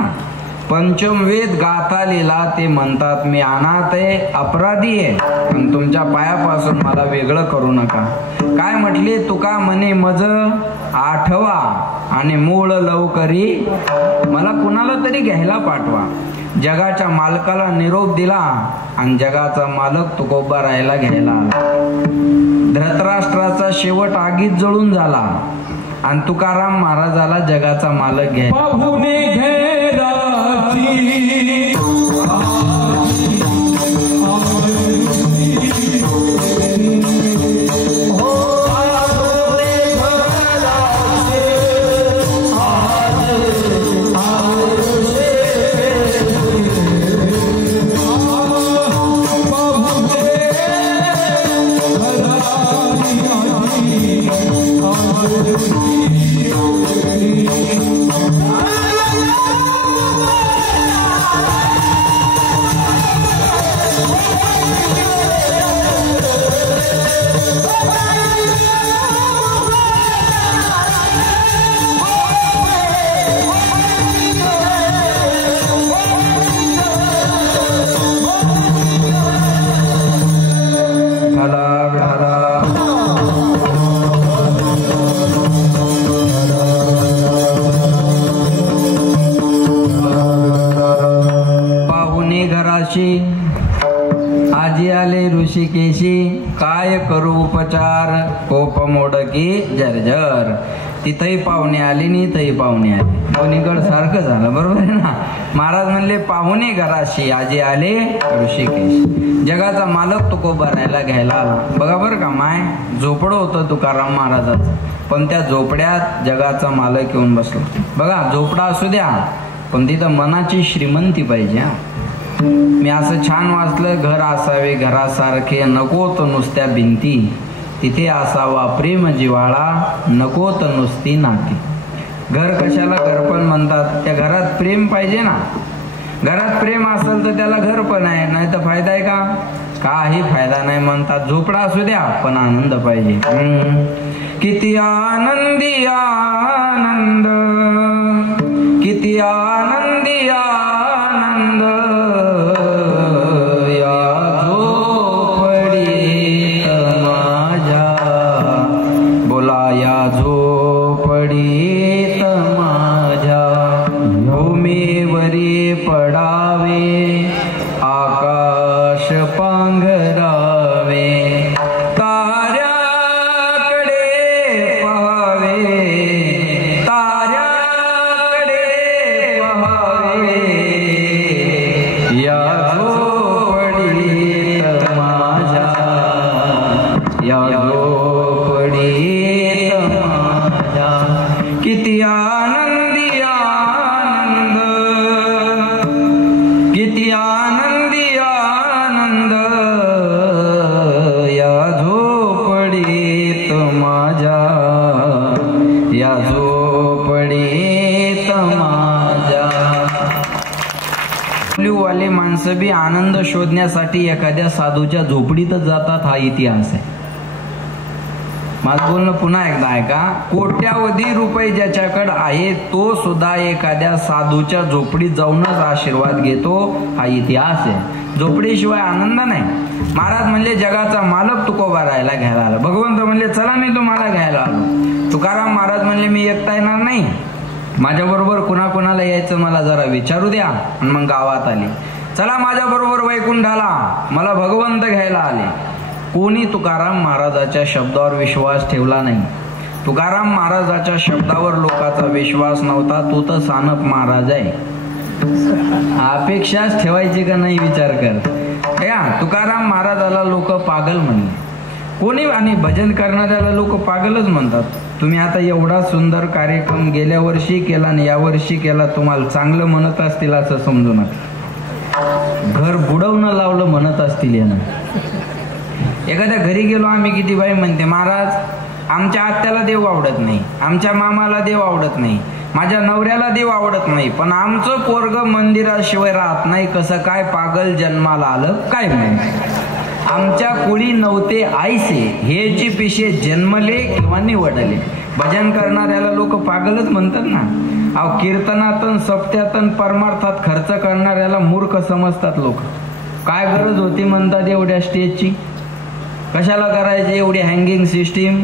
पंचम वेद गाथा लिहिला ते म्हणतात मी अनाथ आहे, अपराधी आहे, पण तुमच्या पायापासून मला वेगळं करू नका. काय म्हटले तुका म्हणे मज आठवा आणि मूळ लवकरी मला कुणाला तरी घ्यायला पाठवा. जगाच्या मालकाला निरोप दिला आणि जगाचा मालक तुकोबा राहायला घ्यायला आला. धृतराष्ट्राचा शेवट आगीत जळून झाला आणि तुकाराम महाराजाला जगाचा मालक घ्यायला. आजी आले ऋषिकेशी काय करू उपचार, कोप मोडकी जर्जर. तिथंही पाहुणे आले आणि इथंही पाहुणे आले, दोन्हीकडे सारखं झालं. बरोबर आहे ना. महाराज म्हणले पाहुणे घराशी आजी आले ऋषिकेश. जगाचा मालक तुकोबा राहायला घ्यायला आला. बघा बरं का, माय झोपडं होतं तुकाराम महाराजाचं, पण त्या झोपड्यात जगाचा मालक येऊन बसला. बघा, झोपडा असू द्या पण तिथं मनाची श्रीमंती पाहिजे. मी असं छान वाचलं, घर असावे घरासारखे नकोत नुसत्या भिंती, तिथे असावा प्रेम जिव्हाळा नकोत नुसती नाती. घर कशाला घर पण म्हणतात, त्या घरात प्रेम पाहिजे ना. घरात प्रेम असेल तर त्याला घर पण आहे, नाही तर फायदा आहे का? काही फायदा नाही म्हणतात. झोपडा असू द्या पण आनंद पाहिजे. किती आनंदी आनंद, किती आनंदी आनंद वाले माणसं बी आनंद शोधण्यासाठी एखाद्या साधूच्या झोपडीतच जातात, हा इतिहास आहे. माझं बोलणं पुन्हा एकदा ऐका. कोट्यावधी रुपये ज्याच्याकडे आहे तो सुद्धा एखाद्या साधूच्या झोपडीत जाऊनच आशीर्वाद घेतो. हा इतिहास आहे. झोपडीशिवाय आनंद नाही. महाराज म्हणले जगाचा मालक तुकोबा राहायला घ्यायला आला. भगवंत म्हणले चला मी तुम्हाला घ्यायला आलो. तुकाराम महाराज म्हणले मी एकटा येणार नाही, माझ्या बरोबर कुणाकुणाला यायचं मला जरा विचारू द्या. आणि मग गावात आले. चला माझ्या बरोबर वैकुंठाला, मला भगवंत घ्यायला आले. कोणी तुकाराम महाराजाच्या शब्दावर विश्वास ठेवला नाही. तुकाराम महाराजाच्या शब्दावर लोकांचा विश्वास नव्हता. तो तर सानप महाराज आहे. अपेक्षाच ठेवायची का नाही विचार कर. तुकाराम महाराजाला लोक पागल म्हणले. कोणी आणि भजन करणाऱ्याला लोक पागलच म्हणतात. तुम्ही आता एवढा सुंदर कार्यक्रम गेल्या वर्षी केला आणि यावर्षी केला, तुम्हाला चांगलं म्हणत असतील असं समजू नका. घर बुडवणं लावलं म्हणत असतील यानं. एखाद्या घरी गेलो आम्ही, किती बाई म्हणते महाराज आमच्या आत्याला देव आवडत नाही, आमच्या मामाला देव आवडत नाही, माझ्या नवऱ्याला देव आवडत नाही, पण आमचं पोरग मंदिराशिवाय राहत नाही. कसं काय पागल जन्माला आलं काय माहिती. आमच्या कुळी नव्हते आईसे, हेची पिशे जन्मले किंवा निवडले. भजन करणाऱ्याला लोक पागलच म्हणतात ना. अहो कीर्तनातन सप्त्यातन परमार्थात खर्च करणाऱ्याला मूर्ख समजतात लोक. काय गरज होती म्हणतात एवढ्या स्टेजची, कशाला करायची एवढी हँगिंग सिस्टीम,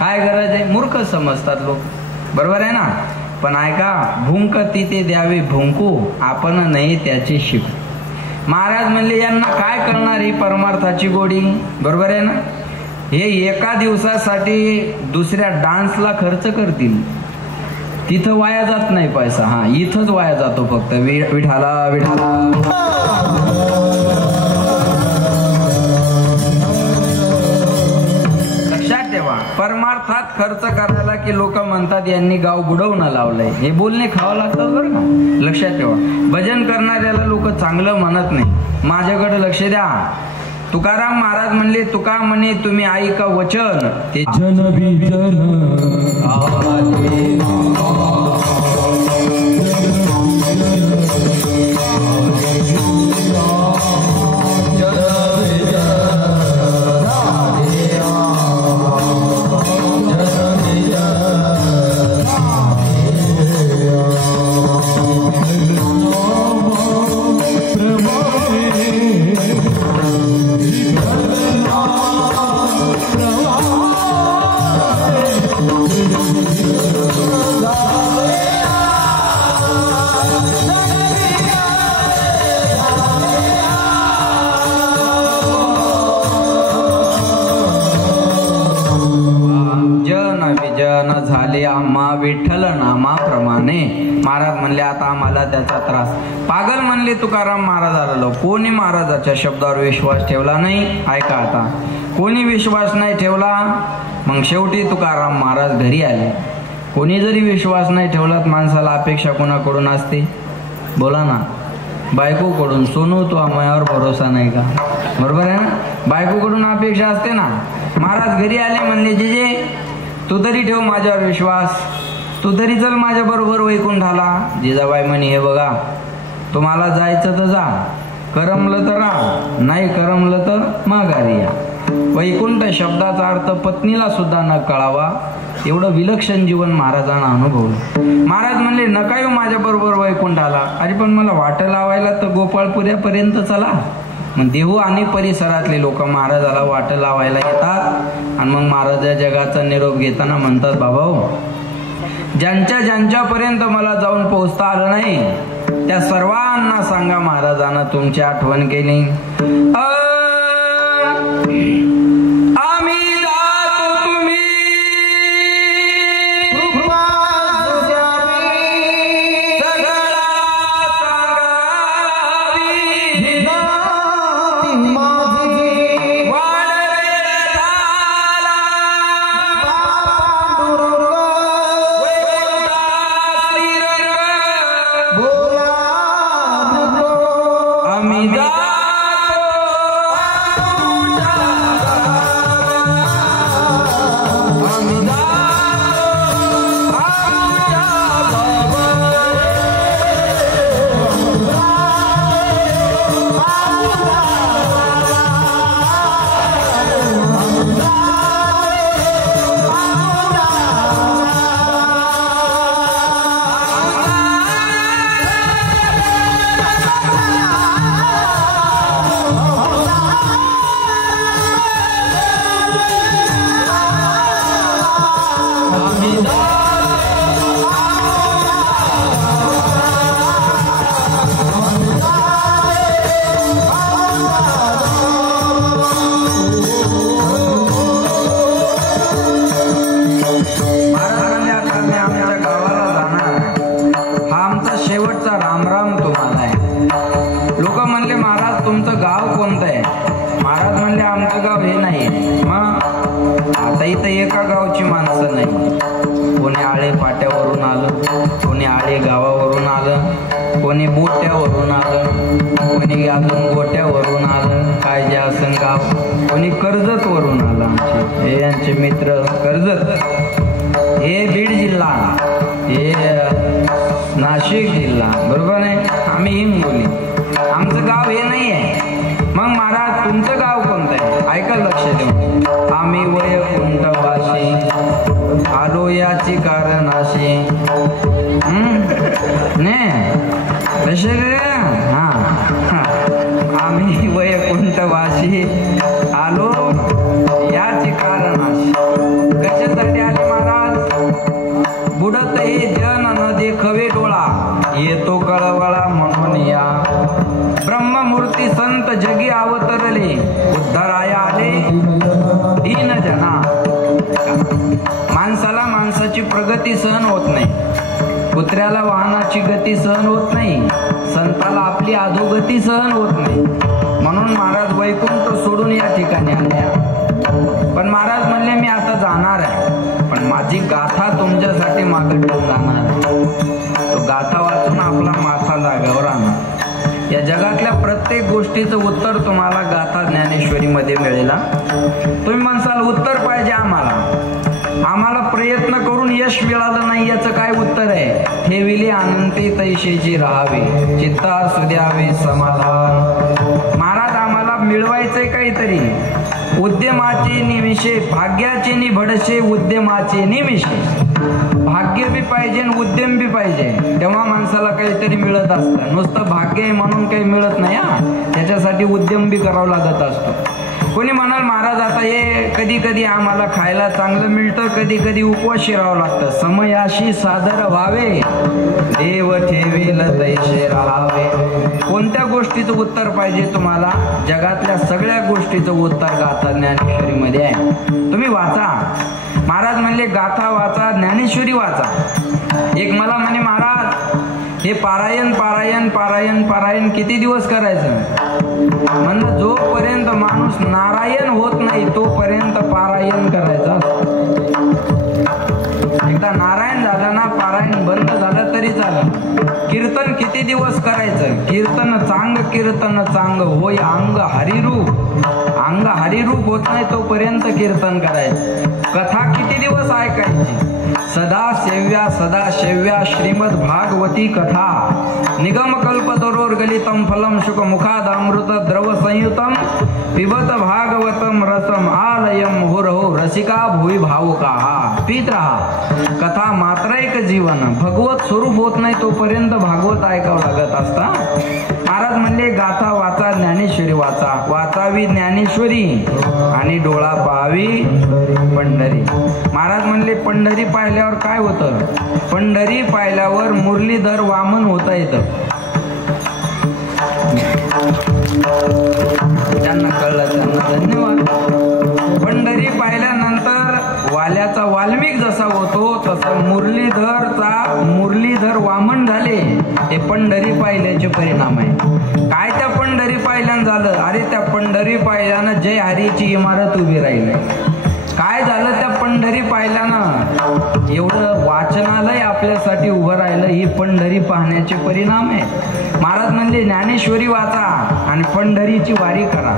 काय गरज आहे, मूर्ख समजतात लोक. बरोबर आहे ना. पण ऐका, भुंक तिथे द्यावे भुंकू, आपण नाही त्याची शिकू. महाराज म्हणले यांना काय करणार ही परमार्थाची गोडी. बरोबर आहे ना. हे एका दिवसासाठी दुसऱ्या डान्सला खर्च करतील, तिथं वाया जात नाही पैसा. हा इथंच वाया जातो फक्त. विठाला विठाला. लक्षात ठेवा, परमार्थात खर्च करायला की लोक म्हणतात यांनी गाव बुडवणं लावलंय. हे बोलणे खावं लागतं बरं का. लक्षात ठेवा, भजन करणाऱ्याला लोक चांगलं म्हणत नाही. माझ्याकडे लक्ष द्या. तुकाराम महाराज म्हणले, तुका म्हणे तुम्ही ऐका वचन ते जन भी जन झाले आम्हा विठ्ठल नामाप्रमाणे. महाराज म्हणले आता आम्हाला त्याचा त्रास. पागल म्हणले तुकाराम महाराजाला. कोणी महाराजाच्या शब्दावर विश्वास ठेवला नाही. ऐका आता, कोणी विश्वास नाही ठेवला. मग शेवटी तुकाराम महाराज घरी आले. कोणी जरी विश्वास नाही ठेवलात, माणसाला अपेक्षा कोणाकडून असते बोला ना. बायकोकडून. सोनू तो माझ्यावर भरोसा नाही का. बरोबर आहे ना. बायकोकडून अपेक्षा असते ना. महाराज घरी आले, म्हणले जिजे तू तरी ठेव माझ्यावर विश्वास, तू तरी चल माझ्या बरोबर वैकुंठाला. जिजाबाई म्हणे हे बघा, तुम्हाला जायचं तर जा, करमलं तर राहा, नाही करमलं तर माघारी या. वैकुंठ शब्दाचा अर्थ पत्नीला सुद्धा न कळावा, एवढं विलक्षण जीवन महाराजांना अनुभवलं. महाराज म्हणले नका येऊ माझ्या बरोबर वैकुंठाला. अरे पण मला वाट लावायला तर गोपाळपुऱ्यापर्यंत चला. मग देहू आणि परिसरातले लोक महाराजाला वाट लावायला येतात. आणि मग महाराज जगाचा निरोप घेताना म्हणतात, बाबा ज्यांच्यापर्यंत मला जाऊन पोहोचता आलं नाही त्या सर्वांना सांगा महाराजांना तुमची आठवण केली. म्हणले महाराज तुमचं गाव कोणतं आहे? महाराज म्हणले आमचं गाव हे नाही. मग आता इथं एका गावची माणसं नाही. कोणी आळे पाट्यावरून आलं, कोणी आळे गावावरून आलं, कोणी बोट्यावरून आलं, कोणी अजून गोट्यावरून आलं, काय जे असं गाव, कोणी कर्जत वरून आलं. आमचे हे यांचे मित्र कर्जत, हे बीड जिल्हा, हे नाशिक जिल्हा, बरोबर आहे. आम्ही हिंगोली, आमचं गाव हे नाही आहे. मग महाराज तुमचं गाव कोणतं आहे? ऐका लक्ष देऊन. आम्ही वैकुंठवासी आलो याची कारण अशी कसे हा आम्ही वैकुंठवासी आलो याची कारण अशी. कशासाठी आले महाराज? बुडत हे जन न देखवे डोळा, येतो कळवळा म्हणून या. ब्रह्ममूर्ती संत जगी अवतरले, उद्धाराया आले दीन जना. माणसाला माणसाची प्रगती सहन होत नाही, कुत्र्याला वाहनाची गती सहन होत नाही, संताला आपली अधोगती सहन होत नाही. म्हणून महाराज वैकुंठ सोडून या ठिकाणी आले. पण महाराज म्हणले मी आता जाणार आहे, पण माझी गाथा तुमच्यासाठी मागे ठेवून जाणार आहे. तो गाथा वाचून आपला माथा जागावर आणा. या जगातल्या प्रत्येक गोष्टीचं उत्तर तुम्हाला गाथा ज्ञानेश्वरी मध्ये मिळेल. तुम्ही म्हणसाल उत्तर पाहिजे आम्हाला प्रयत्न करून यश मिळालं नाही, याचं काय उत्तर आहे? ठेविले अनंती तैशेची राहावे, चित्ता सुद्यावे समाधान. महाराज आम्हाला मिळवायचंय काहीतरी, उद्यमाचे निमिषे भाग्याचे निभडशे, उद्यमाचे निमिषे. भाग्य बी पाहिजे आणि उद्यम बी पाहिजे, तेव्हा माणसाला काहीतरी मिळत असतं. नुसतं भाग्य आहे म्हणून काही मिळत नाही. त्याच्यासाठी उद्यम बी करावा लागत असतो. कोणी म्हणाल महाराज आता हे कधी कधी आम्हाला खायला चांगलं मिळतं, कधी कधी उपवाशी राहावं लागतं. समयाशी सादर व्हावे, देव ठेवील तैसे राहावे. कोणत्या गोष्टीचं उत्तर पाहिजे तुम्हाला? जगातल्या सगळ्या गोष्टीचं उत्तर गाथा ज्ञानेश्वरी मध्ये आहे. तुम्ही वाचा. महाराज म्हणले गाथा वाचा, ज्ञानेश्वरी वाचा. एक मला म्हणे महाराज हे पारायण पारायण पारायण पारायण किती दिवस करायचं? म्हणलं जोपर्यंत माणूस नारायण होत नाही तोपर्यंत पारायण करायचं. एकदा नारायण झालं ना, पारायण बंद झालं तरी झालं. कीर्तन किती दिवस करायचं? कीर्तन चांग होय अंग हरिरूप. अंग हरिरूप होत नाही तोपर्यंत कीर्तन करायचं. कथा किती दिवस ऐकायची? सदा सेव्या श्रीमद भागवती कथा. निगम कल्पतरोर गलितम फलम शुक मुखादामृत द्रव संयुतम पिबत भागवतम रसम आलयम मुहुरहो रसिका भुवी भावुका. पीत राहा. कथा मात्र एक जीवन. भगवत स्वरूप होत नाही तोपर्यंत भागवत ऐकावं लागत असता. महाराज म्हणले गाथा वाचा, ज्ञानेश्वरी वाचा. वाचावी ज्ञानेश्वरी आणि डोळा पाहावी पंढरी. महाराज म्हणले पंढरी पाहिल्यावर काय होतं? पंढरी पाहिल्यावर मुरलीधर वामन होता येतं. ज्यांना कळलं त्यांना धन्यवाद. पंढरी पाहिल्यानंतर वाल्याचा वाल्मिक जसा होतो तसं मुरलीधर वामन झाले. हे पंढरी पाहिल्याचे परिणाम आहे. काय त्या पंढरी पाहिल्यानं झालं? अरे त्या पंढरी पाहिल्यानं जय हरीची इमारत उभी राहिली. काय झालं त्या पंढरी पाहिल्यानं? एवढं वाचनालय आपल्यासाठी उभं राहिलं. ही पंढरी पाहण्याचे परिणाम आहे. महाराज म्हणजे ज्ञानेश्वरी वाचा आणि पंढरीची वारी करा.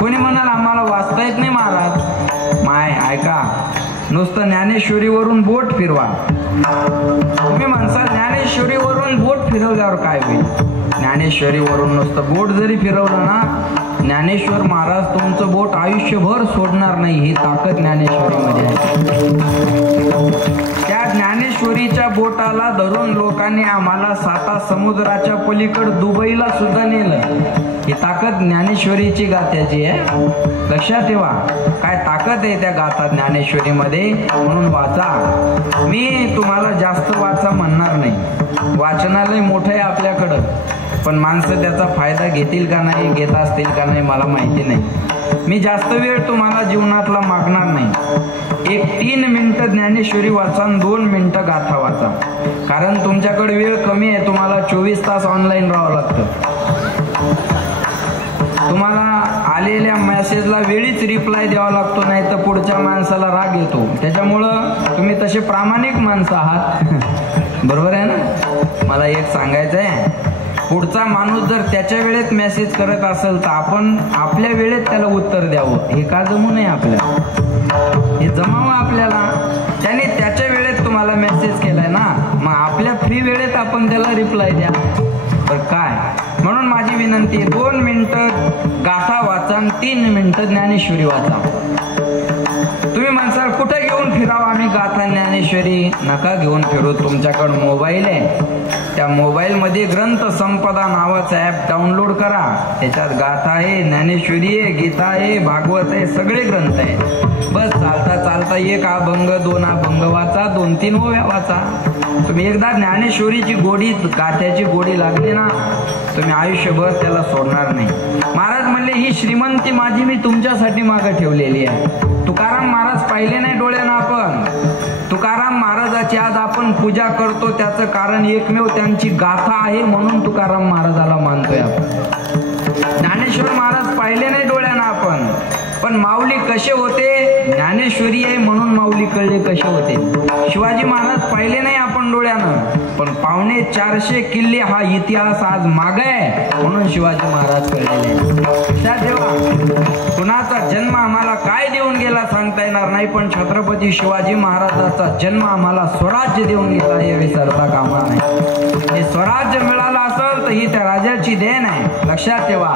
कोणी म्हणाल आम्हाला वाचता येत नाही महाराज. माय ऐका, नुसतं ज्ञानेश्वरीवरून बोट फिरवा. तुम्ही म्हणसाल ज्ञानेश्वरीवरून बोट फिरवल्यावर काय होईल? ज्ञानेश्वरीवरून नुसतं बोट जरी फिरवलं ना, ज्ञानेश्वर महाराज तुमचं बोट आयुष्यभर सोडणार नाही. ही ताकद ज्ञानेश्वरीमध्ये आहे. त्या ज्ञानेश्वरीच्या बोटाला धरून लोकांनी आम्हाला 7 समुद्राच्या पलीकड दुबईला सुद्धा नेलं. ही ताकद ज्ञानेश्वरीची गाथ्याची आहे. लक्षात ठेवा काय ताकद आहे त्या गाथा ज्ञानेश्वरीमध्ये. म्हणून वाचा. मी तुम्हाला जास्त वाचा म्हणणार नाही. वाचनालय मोठं आहे आपल्याकडं, पण माणसं त्याचा फायदा घेतील का नाही, घेत असतील का नाही मला माहिती नाही. मी जास्त वेळ तुम्हाला जीवनातला मागणार नाही. एक 3 मिनिटं ज्ञानेश्वरी वाचा, 2 मिनिटं गाथा वाचा. कारण तुमच्याकडे वेळ कमी आहे. तुम्हाला 24 तास ऑनलाईन राहावं लागतं. तुम्हाला आलेल्या मेसेजला वेळीच रिप्लाय द्यावा लागतो, नाही तर पुढच्या माणसाला राग येतो. त्याच्यामुळं तुम्ही तसे प्रामाणिक माणसं आहात, बरोबर आहे ना. मला एक सांगायचं आहे, पुढचा माणूस जर त्याच्या वेळेत मेसेज करत असेल तर आपण आपल्या वेळेत त्याला उत्तर द्यावं. हे का जमू नये आपल्याला? हे जमावं आपल्याला. त्याने त्याच्या वेळेत तुम्हाला मेसेज केलाय ना, मग आपल्या फ्री वेळेत आपण त्याला रिप्लाय द्या. तर काय, म्हणून माझी विनंती, 2 मिनिटं गाथा वाचा आणि 3 मिनिटं ज्ञानेश्वरी वाचा. तुम्ही म्हणसाल कुठे घेऊन फिरावं आम्ही गाथा ज्ञानेश्वरी? नका घेऊन फिरू. तुमच्याकडे मोबाईल आहे, त्या मोबाईल मध्ये ग्रंथ संपदा नावाचं ऍप डाउनलोड करा. त्याच्यात गाथा आहे, ज्ञानेश्वरी आहे, गीता आहे, भागवत आहे, सगळे ग्रंथ आहे. बस चालता चालता 1 अभंग 2 अभंग वाचा, 2-3 ओव्या वाचा. तुम्ही एकदा ज्ञानेश्वरीची गोडी, गाथ्याची गोडी लागली ना, तुम्ही आयुष्यभर त्याला सोडणार नाही. महाराज म्हणले, ही श्रीमंती माझी मी तुमच्यासाठी मागे ठेवलेली आहे. तुकाराम महाराज पाहिले नाही डोळ्यानं आपण. तुकाराम महाराजाची आज आपण पूजा करतो, त्याचं कारण एकमेव त्यांची गाथा आहे, म्हणून तुकाराम महाराजाला मानतोय आपण. ज्ञानेश्वर महाराज पाहिले नाही डोळ्यानं आपण, पण माऊली कसे होते? ज्ञानेश्वरी आहे म्हणून माऊली कळले कसे होते. शिवाजी महाराज पाहिले नाही आपण डोळ्यानं, पण 450 किल्ले हा इतिहास आज माग आहे, म्हणून शिवाजी महाराज कळलेले. लक्षात ठेवा, कुणाचा जन्म आम्हाला काय देऊन गेला सांगता येणार नाही, पण छत्रपती शिवाजी महाराजाचा जन्म आम्हाला स्वराज्य देऊन गेला, हे विसरता कामा नाही. हे स्वराज्य मिळालं असेल तर ही त्या राजाची देण आहे. लक्षात ठेवा,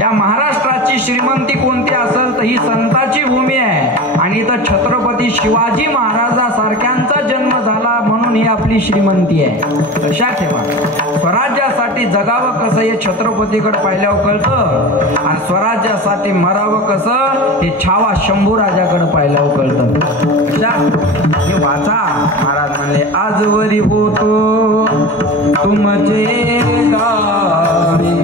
या महाराष्ट्राची श्रीमंती कोणती असेल तर ही संताची भूमी आहे, आणि इथं छत्रपती शिवाजी महाराजासारख्यांचा जन्म झाला म्हणून ही आपली श्रीमंती आहे. लक्षात ठेवा, स्वराज्यासाठी जगावं कसं हे छत्रपतीकडे पाहिल्यावर कळतं, आणि स्वराज्यासाठी मरावं कसं हे छावा शंभू राजाकडे पाहिल्यावर कळतं. हे वाचा. महाराज म्हणले, आजवरी होतो तुमचे गावी,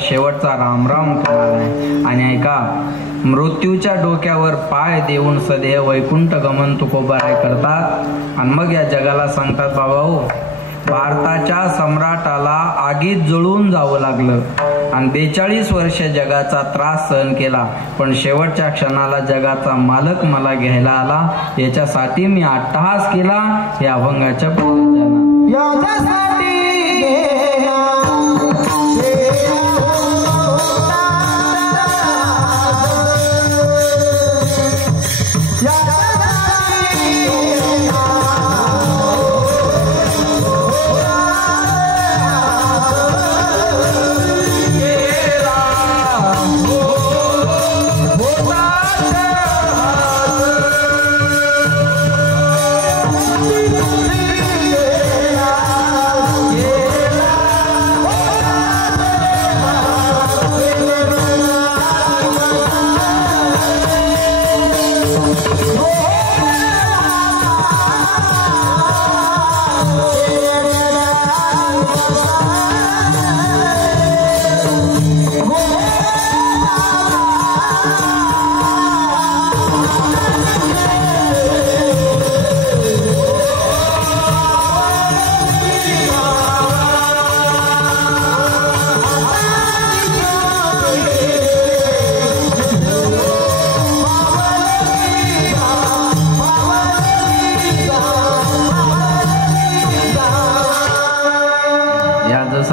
शेवटचा रामराम तुम्हाला आहे. आणि ऐका, मृत्यूच्या डोक्यावर पाय देऊन सदैव वैकुंठ गमन तुकोबाराय करतात, आणि मग या जगाला सांगतात, बाबाओ, भारताच्या सम्राटाला आगीत जळून जावं लागलं आणि 42 वर्ष जगाचा त्रास सहन केला, पण शेवटच्या क्षणाला जगाचा मालक मला घ्यायला आला. याच्यासाठी मी अट्टहास केला. या अभंगाच्या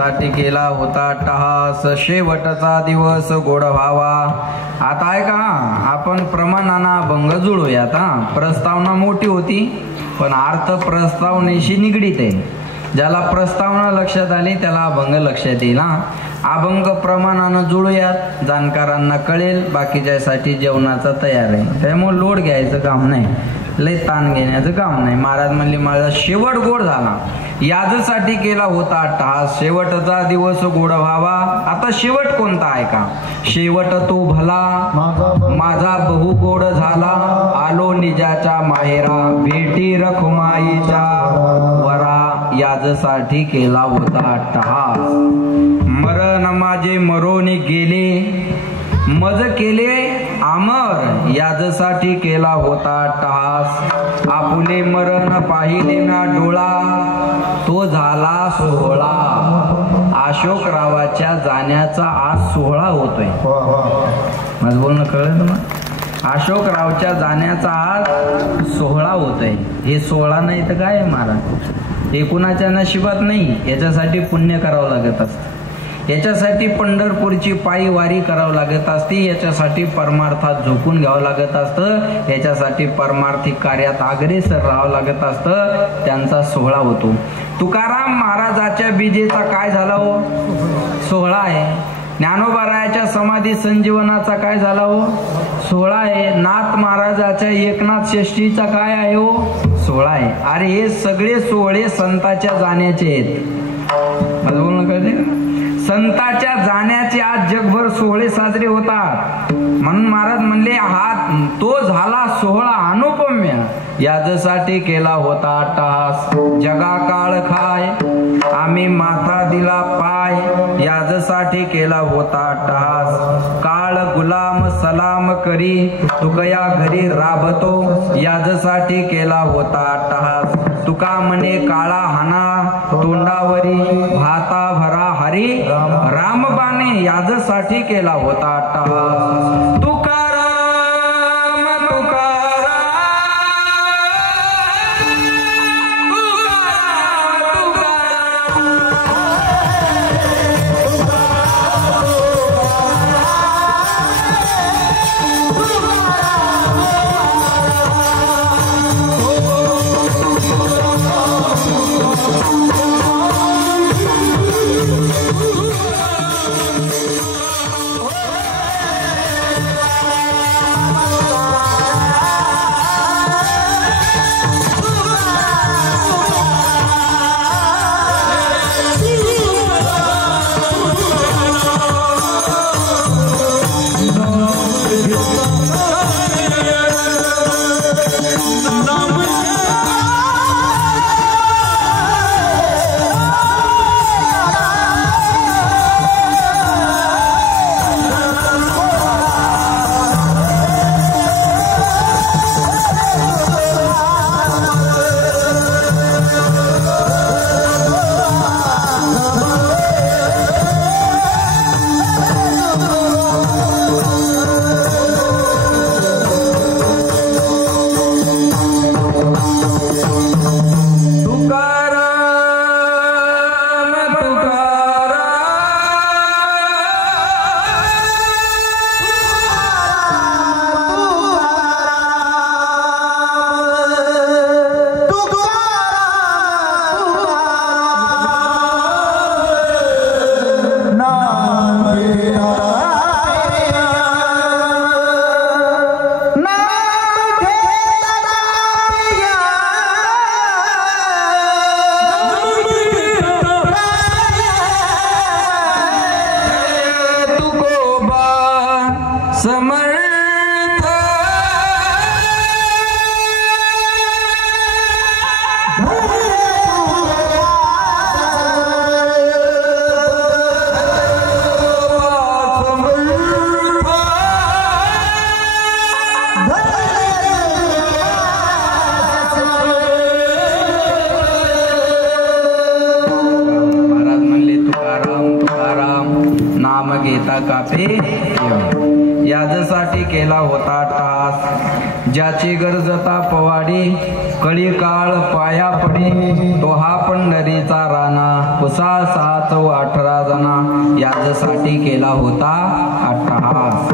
याजसाठी केला होता टहास शेवटचा दिवस गोड व्हावा. आता ऐका, आपण प्रमाणाना भंग जुळूयात. प्रस्तावना मोठी होती पण अर्थ प्रस्तावनेशी निगडीत आहे. ज्याला प्रस्तावना लक्षात आली त्याला अभंग लक्षात येईल. अभंग प्रमाणानं जुळूयात, जाणकारांना कळेल. बाकीच्यासाठी जेवणाचा तयार आहे, त्यामुळे लोड घ्यायचं काम नाही, लय ताण घेण्याचं काम नाही. महाराज म्हणले माझा शेवट गोड झाला, याजसाठी केला होता टहास शेवटचा दिवस गोड व्हावा. आता शेवट कोणता आहे का? शेवट तो भला माझा बहु गोड झाला, आलो निजाच्या माहेरा भेटी रखुमाईच्या वरा. याजसाठी केला होता टहास मरण माझे मरोनी गेले, मज केले आमर. याजसाठी केला होता टहास आपुले मरण पाहिले ना डोळा, तो झाला सोहळा. अशोकरावाच्या जाण्याचा आज सोहळा होतोय. माझं बोलणं कळलं तुम्हाला? अशोकरावच्या जाण्याचा आज सोहळा होतोय. हे सोहळा नाही तर काय महाराज, हे कुणाच्या नशिबात नाही. याच्यासाठी पुण्य करावं लागत असतं, याच्यासाठी पंढरपूरची पायी वारी करावं लागत असते, याच्यासाठी परमार्थात झोकून घ्यावं लागत असतं, याच्यासाठी परमार्थिक कार्यात अग्रेसर राहावं लागत असतं. त्यांचा सोहळा होतो. तुकाराम महाराजाच्या बीजेचा काय झाला हो? सोहळा आहे. ज्ञानोबारायाच्या समाधी संजीवनाचा काय झाला हो? सोहळा आहे. नाथ महाराजाच्या एकनाथ षष्ठीचा काय आहे हो? सोहळा आहे. अरे हे सगळे सोहळे संताच्या जाण्याचे आहेत. माझं बोलणं कळते का? संताच्या जाण्याचे आज जगभर सोहळे साजरे होतात. म्हणून महाराज म्हणले हा तो झाला सोहळा अनुपम्य. याजसाठी केला होता टहास जगा काळ खाय, आम्ही माथा दिला पाय. याजसाठी केला होता टहास काळ गुलाम सलाम करी, तुकया घरी राबतो. याजसाठी केला होता टहास तुका म्हणे काळा हाना, तोंडावरी भाता भरा हरी रामबाने. याजसाठी केला होता टहास तुकाराम याजसाठी केला होता टास अट्टहास ज्याची गरजता पवाडी कळी काळ पाया पडी तो हा पंढरीचा राणा पुसा 7 व 18 जना याच्यासाठी केला होता अट्टहास.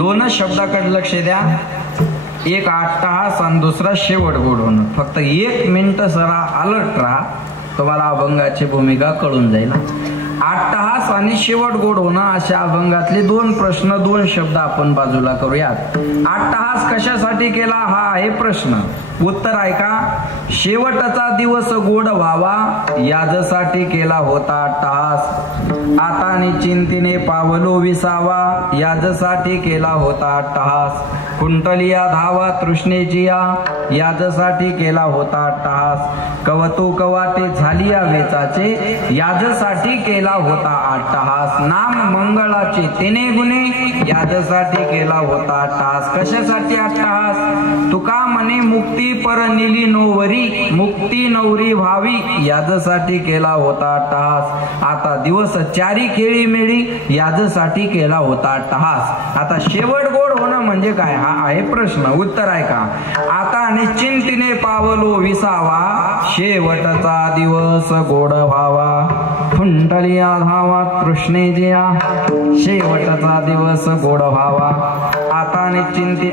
2 शब्दाकडे लक्ष द्या. एक अट्टहास आणि दुसरा शेवट गोड होणं. फक्त 1 मिनिट जरा अलर्ट राहा, तुम्हाला अभंगाची भूमिका कळून जाईल. अट्टहास आणि शेवट गोड होणं अशा अभंगातले 2 प्रश्न 2 शब्द आपण बाजूला करूयात. अट्टहास कशासाठी केला हा आहे प्रश्न. उत्तर ऐका. शेवटचा दिवस गोड व्हावा यासाठी केला होता अट्टहास. आता चिंतीने पावलो विसावा यासाठी केला होता अट्टहास. कुंटलिया धावा तृष्णेजिया यासाठी केला होता अट्टहास. कवतुक वाटे झाली या वेचाचे यासाठी केला होता अट्टहास. नाम मंगळाचे 3 गुणे यासाठी केला होता अट्टहास. कशासाठी अट्टहास. तुका म्हणे मुक्ती पर निली नोवरी मुक्ती नवरी व्हावी यासाठी केला होता अट्टहास. आता दिवस 4 खेळी मेळी यासाठी केला होता अट्टहास. आता शेवट गोड होणं म्हणजे काय हा आहे प्रश्न. उत्तर ऐका. आता निश्चिंतीने पावलो विसावा शेवटचा दिवस गोड व्हावा. कुंटलिया धावा तृष्णेजिया शेवटचा दिवस गोड व्हावा. आता निश्चिंती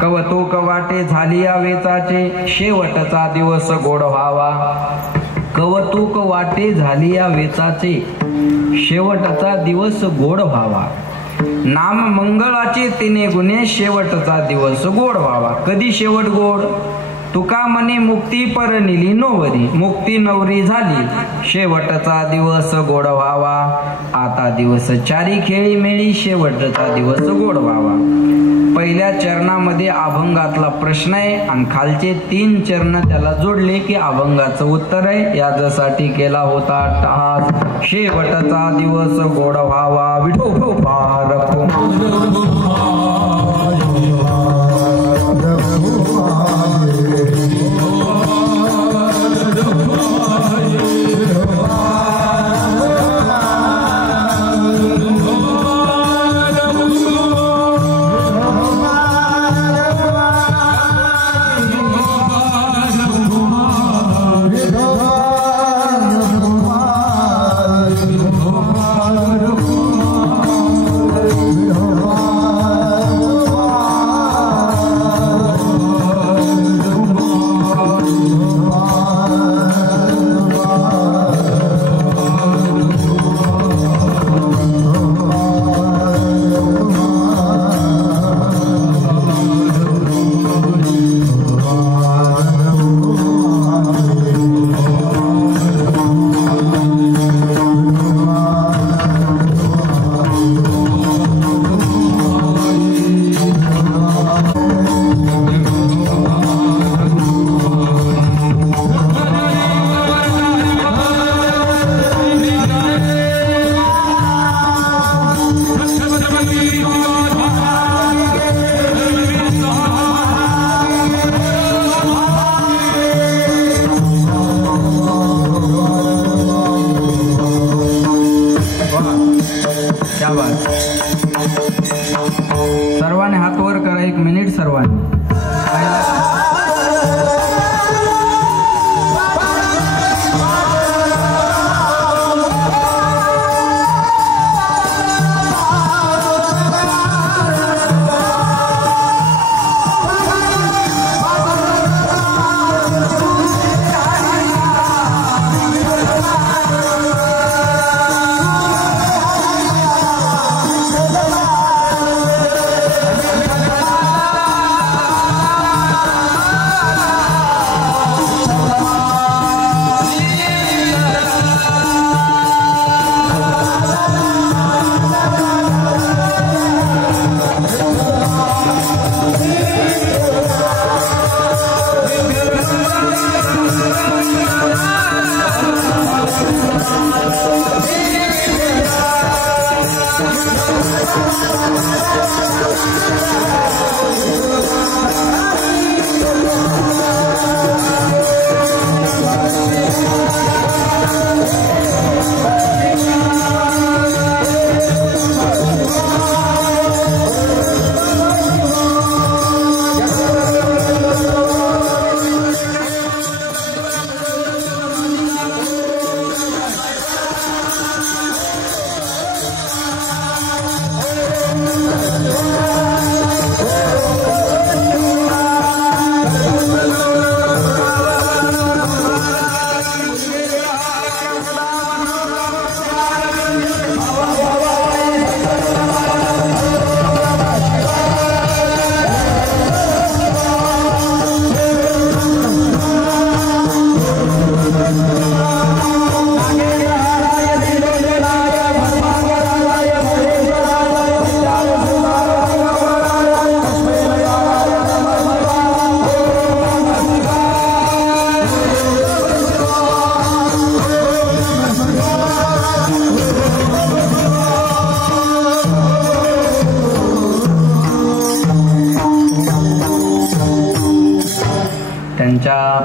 कवतुक वाटे झाली या वेचाचे शेवटचा दिवस गोड व्हावा. कवतुक वाटे झाली या वेचाचे शेवटचा दिवस गोड व्हावा. नाम मंगळाचे 3 गुणे शेवटचा दिवस गोड व्हावा. कधी शेवट गोड. तुका म्हणे मुक्ती पर निली नोवरी मुक्ती नवरी झाली शेवटचा दिवस गोड व्हावा. आता दिवस 4 खेळी मेळी शेवटचा दिवस गोड व्हावा. पहिल्या चरणामध्ये अभंगातला प्रश्न आहे आणि खालचे 3 चरण त्याला जोडले की अभंगाचं उत्तर आहे. याच्यासाठी केला होता अट्टहास. शेवटचा दिवस गोड व्हावा. विठोबा Oh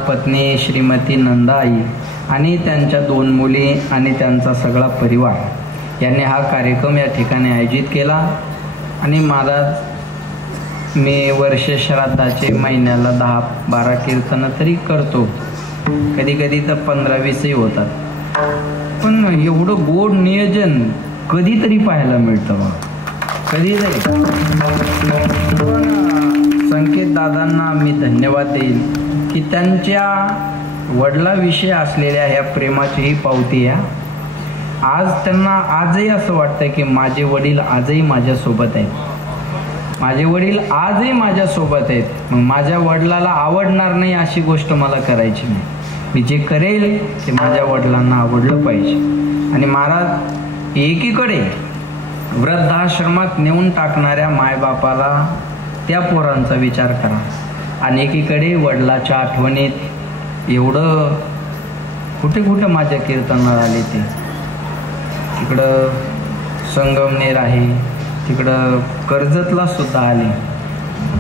पत्नी श्रीमती नंदाई आणि त्यांच्या 2 मुली आणि त्यांचा सगळा परिवार यांनी हा कार्यक्रम या ठिकाणी आयोजित केला. आणि महाराज मी वर्ष श्राद्धाचे महिन्याला 10-12 कीर्तनं तरी करतो, कधी कधी तर 15-20ही होतात. पण एवढं गोड नियोजन कधीतरी पाहायला मिळतं बा, कधीतरी. संकेत दादांना मी धन्यवाद देईल की त्यांच्या वडिलाविषयी असलेल्या ह्या प्रेमाची ही पावती आहे. आज त्यांना आजही असं वाटतं की माझे वडील आजही माझ्यासोबत आहेत, माझे वडील आजही माझ्यासोबत आहेत. मग माझ्या वडिलाला आवडणार नाही अशी गोष्ट मला करायची नाही. मी जे करेल ते माझ्या वडिलांना आवडलं पाहिजे. आणि महाराज एकीकडे वृद्धाश्रमात नेऊन टाकणाऱ्या मायबापाला त्या पोरांचा विचार करा, आणि एकीकडे वडिलाच्या आठवणीत एवढं कुठे कुठं माझ्या कीर्तनाला आले ते. तिकडं संगमनेर आहे, तिकडं कर्जतला सुद्धा आले,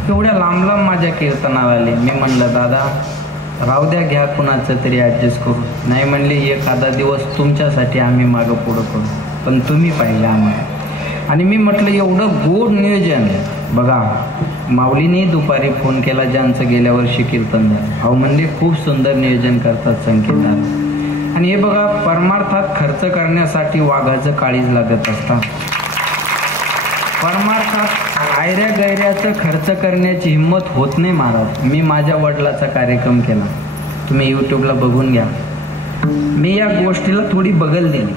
एवढ्या लांब लांब माझ्या कीर्तनाला आले. मी म्हणलं दादा राहू द्या, घ्या कुणाचं तरी ॲडजस्ट करू. नाही म्हणले एखादा दिवस तुमच्यासाठी आम्ही मागं पुढं करू, पण तुम्ही पाहिलं आम्हाला. आणि मी म्हटलं एवढं गोड नियोजन बघा. माऊलीने दुपारी फोन केला ज्यांचं गेल्या वर्षी कीर्तन झालं, अहो म्हणले खूप सुंदर नियोजन करतात संकेतात. आणि हे बघा परमार्थात खर्च करण्यासाठी वाघाचं काळीज लागत असतात. परमार्थात आयऱ्या गैऱ्याचं खर्च करण्याची हिंमत होत नाही महाराज. मी माझ्या वडिलाचा कार्यक्रम केला, तुम्ही यूट्यूबला बघून घ्या. मी या गोष्टीला थोडी बगल दिली,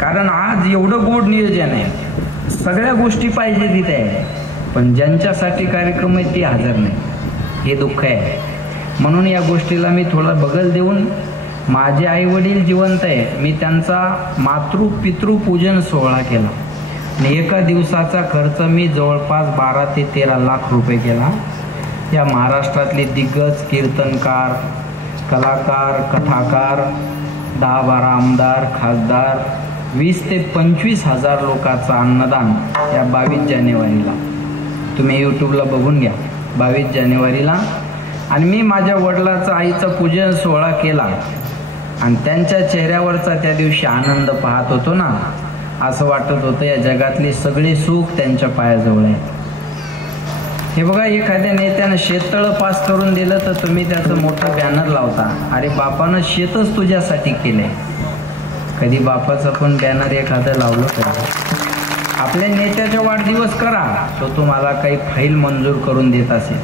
कारण आज एवढं गोड नियोजन आहे, सगळ्या गोष्टी पाहिजे तिथे आहे, पण ज्यांच्यासाठी कार्यक्रम आहे ते हजर नाही, हे दुःख आहे. म्हणून या गोष्टीला मी थोडा बगल देऊन, माझे आई वडील जिवंत आहे, मी त्यांचा पितृपूजन सोहळा केला. आणि एका दिवसाचा खर्च मी जवळपास 12 ते 13 लाख रुपये केला. या महाराष्ट्रातले दिग्गज कीर्तनकार, कलाकार, कथाकार, 10-12 आमदार, खासदार, 20 ते 25 हजार लोकांचं अन्नदान या 22 जानेवारीला तुम्ही यूट्यूबला बघून घ्या, 22 जानेवारीला. आणि मी माझ्या वडिलाचा आईचा पूजन सोहळा केला, आणि त्यांच्या चेहऱ्यावरचा त्या दिवशी आनंद पाहत होतो ना, असं वाटत होतं या जगातले सगळे सुख त्यांच्या पायाजवळ आहे. हे बघा, एखाद्या नेत्यानं शेततळं पास करून दिलं तर तुम्ही त्याचं मोठं बॅनर लावता, अरे बापानं शेतच तुझ्यासाठी केलंय. कधी बापाचं पण बॅनर एखादं लावलं पाहिजे. आपल्या नेत्याचा वाढदिवस करा, तो तुम्हाला काही फाईल मंजूर करून देत असेल,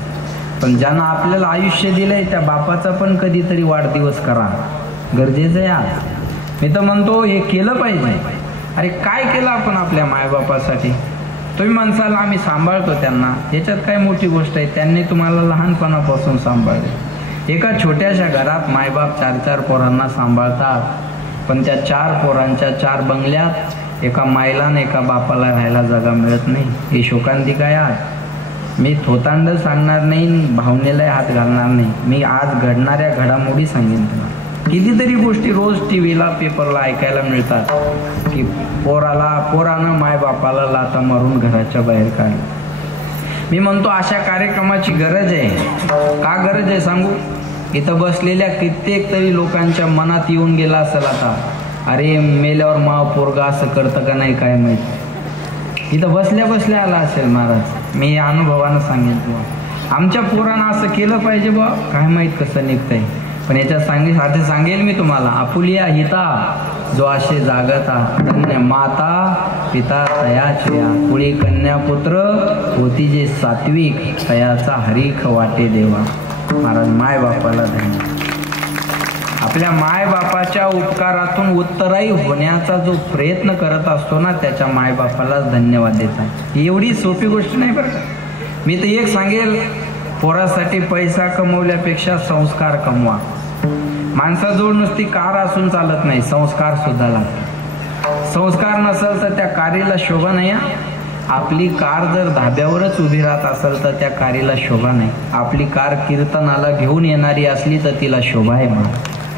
पण ज्यानं आपल्याला आयुष्य दिलंय त्या बापाचा पण कधीतरी वाढदिवस करा, गरजेचं आहे. आज मी तर म्हणतो हे केलं पाहिजे. अरे काय केलं आपण आपल्या मायबापासाठी? तुम्ही म्हणसाल आम्ही सांभाळतो त्यांना, याच्यात काय मोठी गोष्ट आहे? त्यांनी तुम्हाला लहानपणापासून सांभाळले. एका छोट्याशा घरात मायबाप 4-4 पोरांना सांभाळतात, पण त्या 4 पोरांच्या 4 बंगल्यात एका मायला आणि एका बापाला राहायला जागा मिळत नाही. ही शोकांतिक आहे. आज मी थोतांड सांगणार नाही, भावनेलाही हात घालणार नाही. मी आज घडणाऱ्या घडामोडी सांगेन तुम्हाला. कितीतरी गोष्टी रोज टीव्हीला पेपरला ऐकायला मिळतात की पोरानं मायबापाला लाथा मारून घराच्या बाहेर काढलं. मी म्हणतो अशा कार्यक्रमाची गरज आहे. का गरज आहे सांगू? इथं बसलेल्या कित्येक तरी लोकांच्या मनात येऊन गेला असेल आता, अरे मेल्यावर माव पोरगा असं करतं का नाही काय माहित. इथं बसल्या बसल्या आला असेल महाराज. मी या अनुभवानं सांगेन तुम्हाला, आमच्या पोरानं असं केलं पाहिजे बा, काय माहित कसं निघतंय. पण याच्यात सांगेल मी तुम्हाला, आपुलिया हिता जो आशे जागता, धन्य माता पिता तयाचिया, पुढे कन्या पुत्र होती जे सात्विक, तयाचा हरीख वाटे देवा. महाराज माय बापाला धन्य. आपल्या माय बापाच्या उपकारातून उत्तराई होण्याचा जो प्रयत्न करत असतो ना, त्याच्या माय बापाला धन्यवाद देतात. एवढी सोपी गोष्ट नाही बरं का. मी तर एक सांगेल, पोरासाठी पैसा कमवल्यापेक्षा संस्कार कमवा. माणसाजवळ नुसती कार असून चालत नाही, संस्कार सुद्धा लागतात. संस्कार नसेल तर त्या कारीला शोभा नाही. आपली कार जर धाब्यावरच उभी राहत असेल तर त्या कारीला शोभा नाही. आपली कार कीर्तनाला घेऊन येणारी असली तर तिला शोभा आहे. मग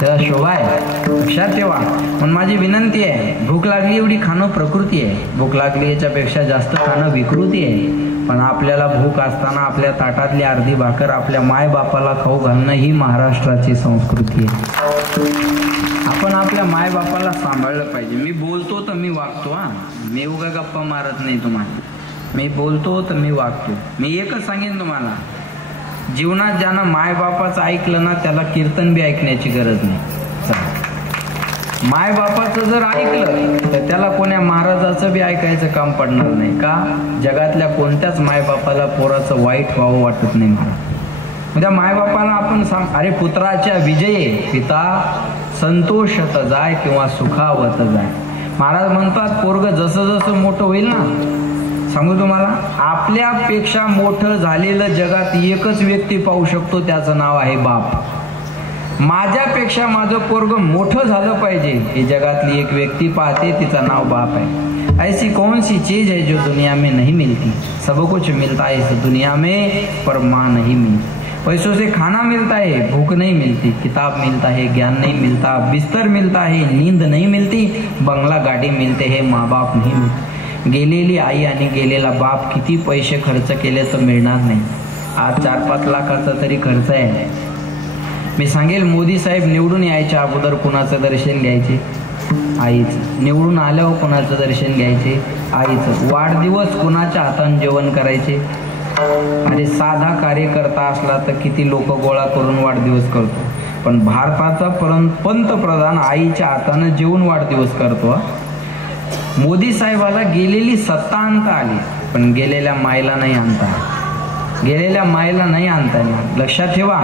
त्याला शोभा आहे, लक्षात ठेवा. पण माझी विनंती आहे, भूक लागली एवढी खाणं प्रकृती आहे, भूक लागली याच्यापेक्षा जास्त खाणं विकृती आहे. पण आपल्याला भूक असताना आपल्या ताटातली अर्धी भाकर आपल्या मायबापाला खाऊ घालणं ही महाराष्ट्राची संस्कृती आहे. आपण आपल्या मायबापाला सांभाळलं पाहिजे. मी बोलतो तर मी वागतो. मी उगा गप्पा मारत नाही तुम्हाला. मी बोलतो तर मी वागतो. मी एकच सांगेन तुम्हाला, जीवनात ज्यानं मायबापाचं ऐकलं ना त्याला कीर्तन बी ऐकण्याची गरज नाही. मायबापाचं जर ऐकलं तर त्याला कोण्या महाराजाचं बी ऐकायचं काम पडणार नाही. का? जगातल्या कोणत्याच मायबापाला पोराचं वाईट व्हावं वाटत नाही महाराज. त्या मायबापाला आपण सांग, अरे पुत्राच्या विजये पिता संतोषत जाय किंवा सुखावत जाय. महाराज म्हणतात पोरग जसं जसं मोठं होईल ना, सांगू तुम्हाला, आपल्यापेक्षा मोठं झालेलं जगात एकच व्यक्ती पाहू शकतो, त्याचं नाव आहे बाप. माझ्यापेक्षा माझं पोरग मोठं झालं पाहिजे ही जगातली एक व्यक्ती पाहते, तिचं नाव बाप आहे. ऐसी कौन सी चीज है जो दुनिया में नहीं मिलती? सब कुछ मिलता है इस दुनिया में पर माँ नहीं मिलती. पैसों से खाना मिलता है, भूख नहीं मिलती. किताब मिलता है, ज्ञान नहीं मिलता. बिस्तर मिलता है, नींद नहीं मिलती. बंगला गाडी मिलते है, माँ बाप नहीं मिळते. गेलेली आई आणि गेलेला बाप किती पैसे खर्च केले तर मिळणार नाही. आज 4-5 लाखाचा तरी खर्च आहे. मी सांगेल, मोदी साहेब निवडून यायच्या अगोदर कुणाचं दर्शन घ्यायचे? आईचं. निवडून आल्यावर कुणाचं दर्शन घ्यायचे? आईचं. वाढदिवस कुणाच्या हाताने जेवण करायचे? अरे साधा कार्यकर्ता असला तर किती लोक गोळा करून वाढदिवस करतो, पण भारताचा पंतप्रधान आईच्या हाताने जेवून वाढदिवस करतो. मोदी साहेबाला गेलेली सत्ता आणता आली, पण गेलेल्या मायला नाही आणता. गेलेल्या मायला नाही आणता येणार. लक्षात ठेवा,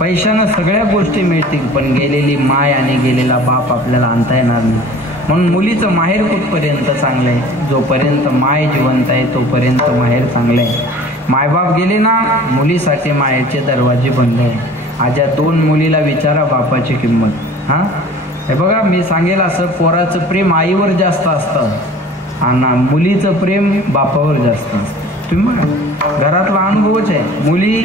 पैशानं सगळ्या गोष्टी मिळतील, पण गेलेली माय आणि गेलेला बाप आपल्याला आणता येणार नाही. म्हणून मुलीचं माहेर कुठपर्यंत चांगलं आहे? जोपर्यंत माय जिवंत आहे तोपर्यंत माहेर चांगलं आहे. मायबाप गेले ना, मुलीसाठी माहेरचे दरवाजे बंद आहे. आज या 2 मुलीला विचारा बापाची किंमत. हे बघा, मी सांगेल असं, पोराचं प्रेम आईवर जास्त असतं आणि मुलीचं प्रेम बापावर जास्त असतं. तुम्ही बघा, घरातला अनुभवच आहे. मुली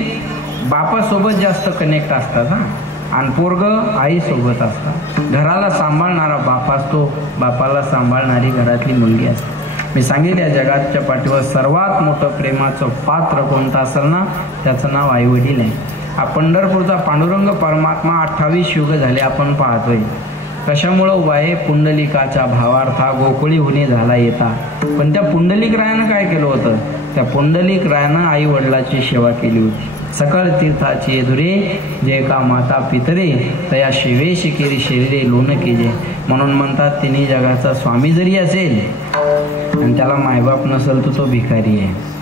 बापासोबत जास्त कनेक्ट असतात आणि पोरग आईसोबत असतात. घराला सांभाळणारा बाप असतो, बापाला सांभाळणारी घरातली मुलगी असते. मी सांगेल, या जगाच्या पाठीवर सर्वात मोठं प्रेमाचं पात्र कोणतं असेल ना, त्याचं नाव आई वडील आहे. पंढरपूरचा पांडुरंग परमात्मा 28 युग झाले आपण पाहतोय. कशामुळं उभा आहे? पुंडलिकाच्या भावार्था गोकुळी हुनी झाला येता. पण त्या पुंडलिक रायानं काय केलं होतं? त्या पुंडलिक रायानं आई वडिलाची सेवा केली होती. सकळ तीर्थाची धुरे जे का माता पितरे तया शिवेशी केली शरीरे लोन केजे. म्हणून म्हणतात, तिन्ही जगाचा स्वामी जरी असेल आणि त्याला मायबाप नसेल तर तो भिकारी आहे.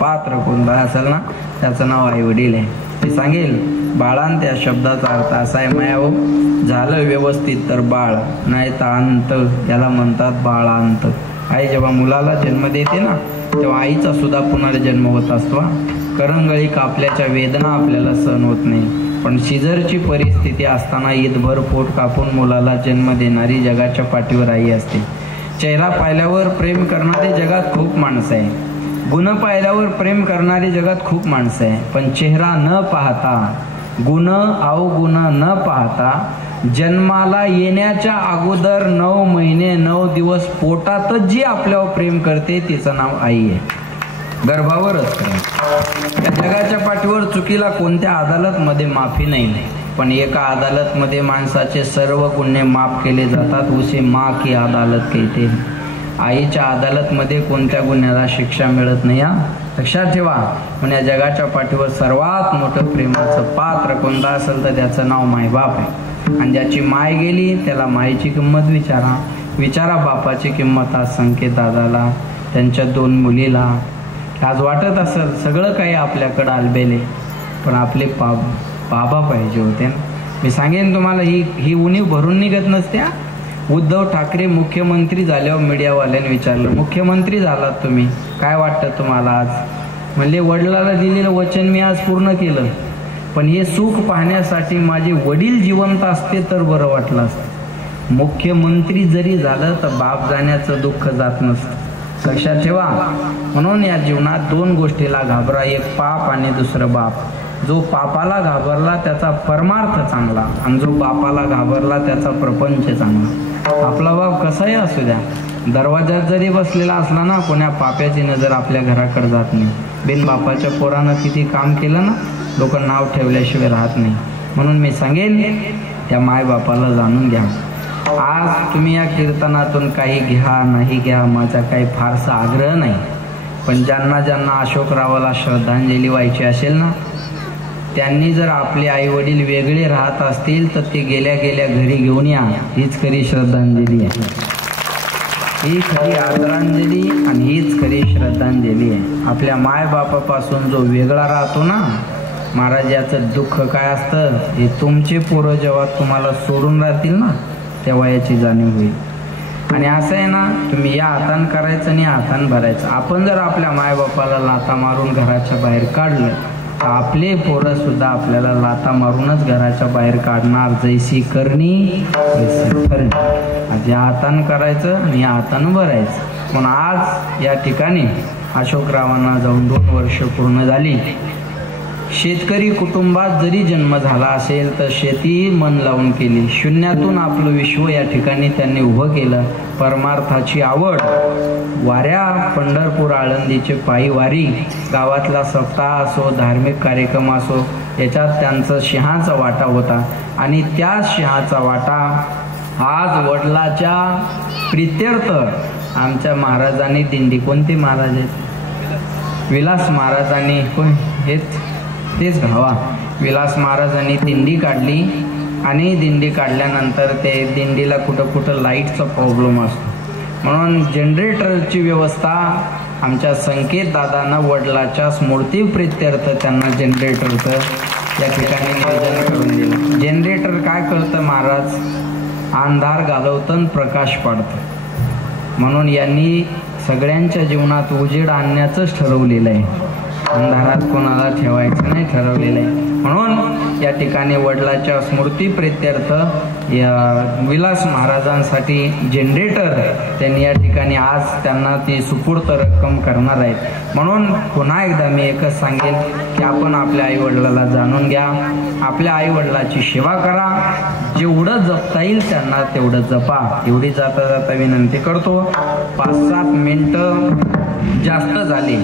पात्र कोणता असेल ना, त्याचं नाव आई वडील आहे. मी सांगेल, बाळांत या शब्दाचा अर्थ असा आहे, मायाओ झालं व्यवस्थित तर बाळ, नाही तर अंत, याला म्हणतात बाळांत. आई जेव्हा मुलाला जन्म देते ना, तेव्हा आईचा सुद्धा पुनर्जन्म होत असतो. करंगळी कापल्याच्या वेदना आपल्याला सहन होत नाही, पण सिझरची परिस्थिती असताना ईदभर पोट कापून मुलाला जन्म देणारी जगाच्या पाठीवर आई असते. चेहरा पाहिल्यावर प्रेम करणारे जगात खूप माणसं आहे, गुण पाहिल्यावर प्रेम करणारी जगात खूप माणसं आहे, पण चेहरा न पाहता, गुण अवगुण न पाहता जन्माला येण्याच्या अगोदर 9 महिने 9 दिवस पोटातच जी आपल्यावर प्रेम करते तिचं नाव आई आहे. गर्भावरच त्या जगाच्या पाठीवर चुकीला कोणत्या अदालतमध्ये माफी नाही, पण एका अदालतमध्ये माणसाचे सर्व गुन्हे माफ केले जातात. उसे माँ की अदालत कहते. आईच्या अदालतमध्ये कोणत्या गुन्ह्याला शिक्षा मिळत नाही. लक्षात ठेवा. पण या जगाच्या पाठीवर सर्वात मोठं प्रेमाचं पात्र कोणतं असेल तर त्याचं नाव मायबाप आहे. आणि ज्याची माय गेली त्याला मायची किंमत विचारा बापाची किंमत आज संकेत दादाला, त्यांच्या 2 मुलीला. आज वाटत असेल सगळं काही आपल्याकडं आलबेले, पण आपले बाबा पाहिजे होते ना. मी सांगेन तुम्हाला ही उणीव भरून निघत नसत्या. उद्धव ठाकरे मुख्यमंत्री झाल्यावर मीडियावाल्याने विचारलं, मुख्यमंत्री झालात तुम्ही, काय वाटतं तुम्हाला आज? म्हणले वडिलाला दिलेलं वचन मी आज पूर्ण केलं, पण हे सुख पाहण्यासाठी माझे वडील जिवंत असते तर बरं वाटलं असतं. मुख्यमंत्री जरी झालं तर बाप जाण्याचं दुःख जात नसतं. लक्षात ठेवा. म्हणून या जीवनात 2 गोष्टीला घाबरा, एक पाप आणि दुसरं बाप. जो पापाला घाबरला त्याचा परमार्थ चांगला, आणि जो बापाला घाबरला त्याचा प्रपंच चांगला. आपला बाप कसाही असू द्या, दरवाजात जरी बसलेला असला ना, कोण्या पाप्याची नजर आपल्या घराकडे जात नाही. बिन बापाच्या पोरानं किती काम केलं ना, लोक नाव ठेवल्याशिवाय राहत नाही. म्हणून मी सांगेन त्या मायबापाला जाणून घ्या. आज तुम्ही या कीर्तनातून काही घ्या नाही घ्या, माझा काही फारसा आग्रह नाही, पण ज्यांना ज्यांना अशोकरावाला श्रद्धांजली व्हायची असेल ना, त्यांनी जर आपले आई वडील वेगळे राहत असतील तर ते गेल्या गेल्या घरी घेऊन या. हीच खरी श्रद्धांजली आहे, ही खरी आदरांजली आणि हीच खरी श्रद्धांजली आहे. आपल्या मायबापापासून जो वेगळा राहतो ना महाराज, याचं दुःख काय असतं हे तुमचे पोरं जेव्हा तुम्हाला सोडून राहतील ना तेव्हा याची जाणीव होईल. आणि असं आहे ना, तुम्ही या हातान करायचं आणि या हातान भरायचं. आपण जर आपल्या मायबापाला लाथा मारून घराच्या बाहेर काढलं तर आपले पोरं सुद्धा आपल्याला लाथा मारूनच घराच्या बाहेर काढणार. जैसी करणी तैसी करणी. आज या हातान करायचं आणि या हातानं भरायचं. पण आज या ठिकाणी अशोकरावांना जाऊन 2 वर्ष पूर्ण झाली. शेतकरी कुटुंबात जरी जन्म झाला असेल तर शेती मन लावून केली. शून्यातून आपलं विश्व या ठिकाणी त्यांनी उभं केलं. परमार्थाची आवड, वाऱ्या पंढरपूर आळंदीचे पायी वारी, गावातला सप्ताह असो, धार्मिक कार्यक्रम असो, याच्यात त्यांचा सिंहाचा वाटा होता. आणि त्या सिंहाचा वाटा आज वडिलाच्या प्रित्यर्थ आमच्या महाराजांनी दिंडी, कोणते महाराज आहेत? विलास महाराजांनी, तेच घावा विलास महाराजांनी दिंडी काढली. आणि दिंडी काढल्यानंतर ते दिंडीला कुठं लाईटचा प्रॉब्लेम असतो, म्हणून जनरेटरची व्यवस्था आमच्या संकेत दादांना वडिलाच्या स्मृती प्रित्यर्थ त्यांना जनरेटरचं या ठिकाणी नियोजन करून दिलं. जनरेटर काय करतं महाराज? अंधार घालवतं प्रकाश पाडतं. म्हणून यांनी सगळ्यांच्या जीवनात उजेड आणण्याचंच ठरवलेलं आहे, अंधारात कोणाला ठेवायचं नाही ठरवलेलं आहे. म्हणून या ठिकाणी वडिलाच्या स्मृती प्रित्यर्थ या विलास महाराजांसाठी जनरेटर त्यांनी या ठिकाणी आज त्यांना ती सुपूर्त रक्कम करणार आहेत. म्हणून पुन्हा एकदा मी एकच सांगेन की आपण आपल्या आईवडिलाला जाणून घ्या, आपल्या आईवडिलाची सेवा करा, जेवढं जपता येईल त्यांना तेवढं जपा. एवढी जाता जाता विनंती करतो. 5-7 मिनिटं जास्त झाली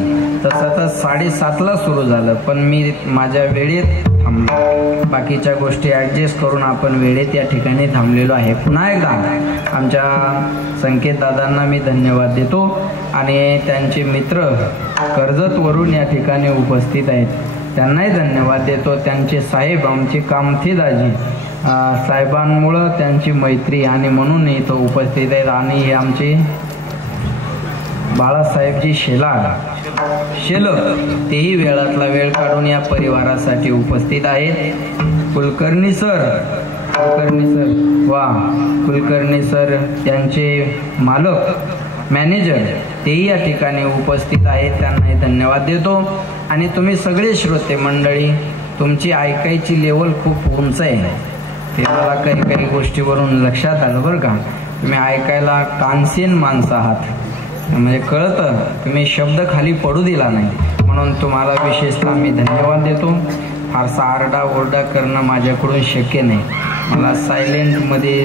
तसं तर 7:30ला सुरू झालं, पण मी माझ्या वेळेत थांबलो. बाकीच्या गोष्टी ॲडजस्ट करून आपण वेळेत या ठिकाणी थांबलेलो आहे. पुन्हा एकदा आमच्या संकेत दादांना मी धन्यवाद देतो आणि त्यांचे मित्र कर्जतवरून या ठिकाणी उपस्थित आहेत त्यांनाही धन्यवाद देतो. त्यांचे साहेब आमचे कामथे दाजी साहेबांमुळं त्यांची मैत्री आणि म्हणून इथं उपस्थित आहेत. आणि हे आमचे बाळासाहेबजी शेलक तेही वेळातला वेळ काढून या परिवारासाठी उपस्थित आहेत. कुलकर्णी सर कुलकर्णी सर यांचे मालक मॅनेजर तेही या ठिकाणी उपस्थित आहेत, त्यांनाही धन्यवाद देतो. आणि तुम्ही सगळे श्रोते मंडळी, तुमची ऐकायची लेवल खूप उंच आहे, ते मला काही गोष्टीवरून लक्षात आलं बरं का. तुम्ही ऐकायला कानसेन माणसं आहात, म्हणजे कळतं, तुम्ही शब्द खाली पडू दिला नाही, म्हणून तुम्हाला विशेषतः मी धन्यवाद देतो. फारसा आरडा ओरडा करणं माझ्याकडून शक्य नाही. मला सायलेंटमध्ये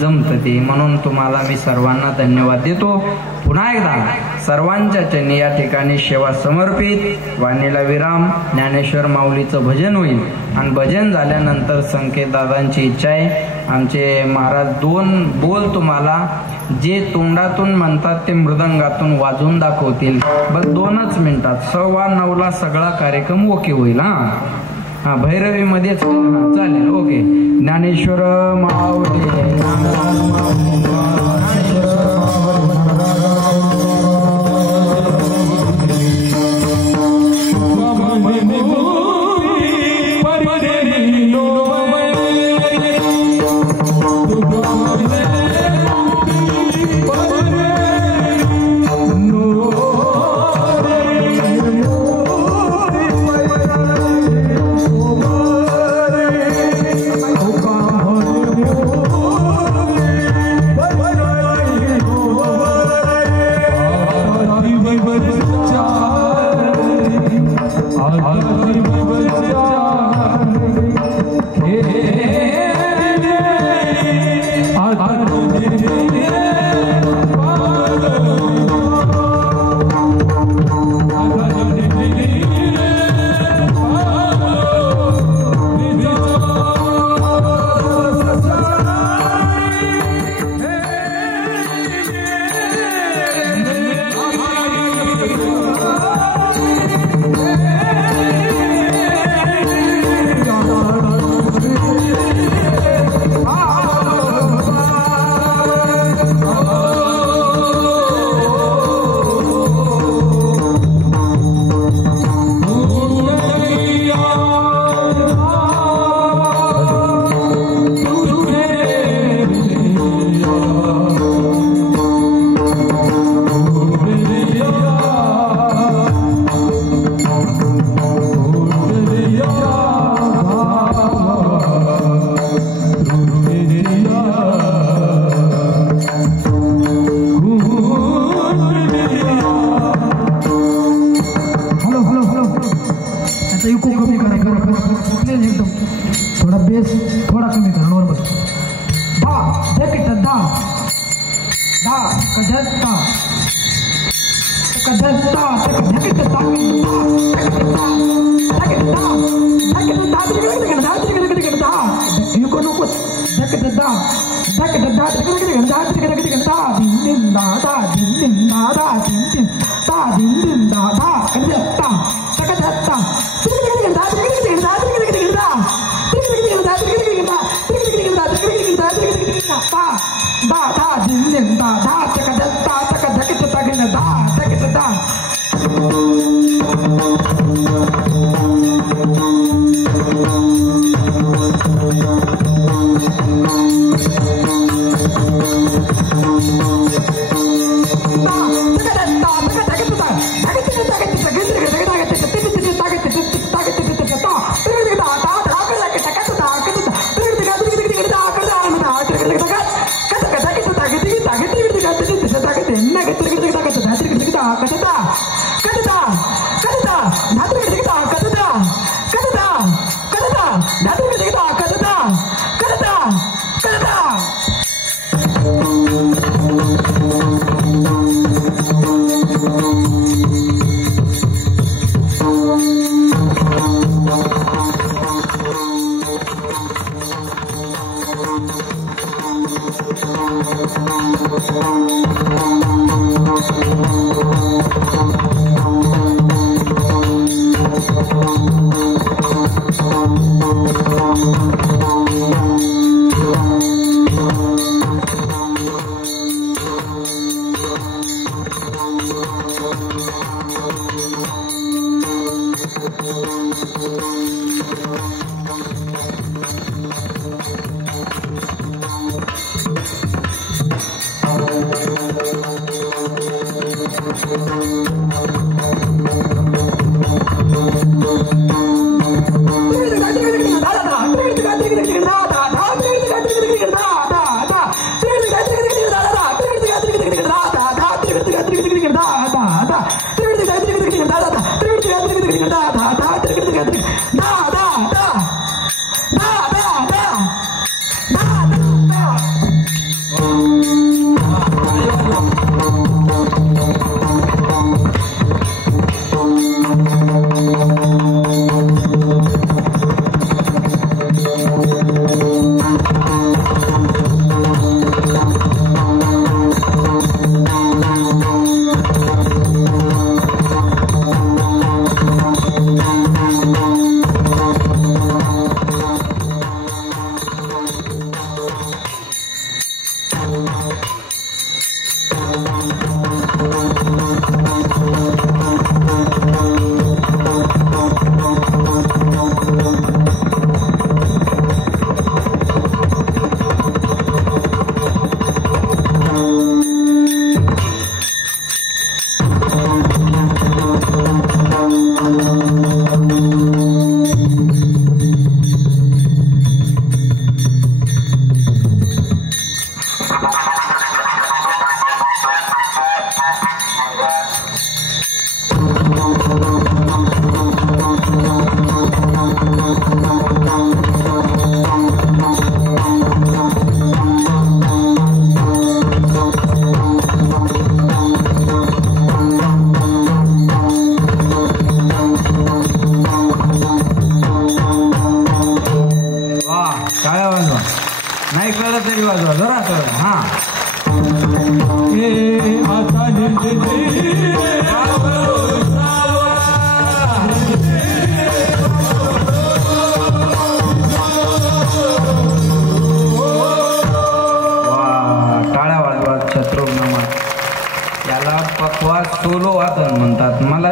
जमतं ते, म्हणून तुम्हाला मी सर्वांना धन्यवाद देतो. पुन्हा एकदा सर्वांच्या चरणी या ठिकाणी सेवा समर्पित. वाणीला विराम. ज्ञानेश्वर माऊलीचं भजन होईल आणि भजन झाल्यानंतर संकेत दादांची इच्छा आहे आमचे महाराज 2 बोल तुम्हाला जे तोंडातून म्हणतात ते मृदंगातून वाजवून दाखवतील. बस 2च मिनिटात. 9:15 सगळा कार्यक्रम ओके होईल. हा भैरवी मध्येच चालेल. ओके. ज्ञानेश्वर माऊली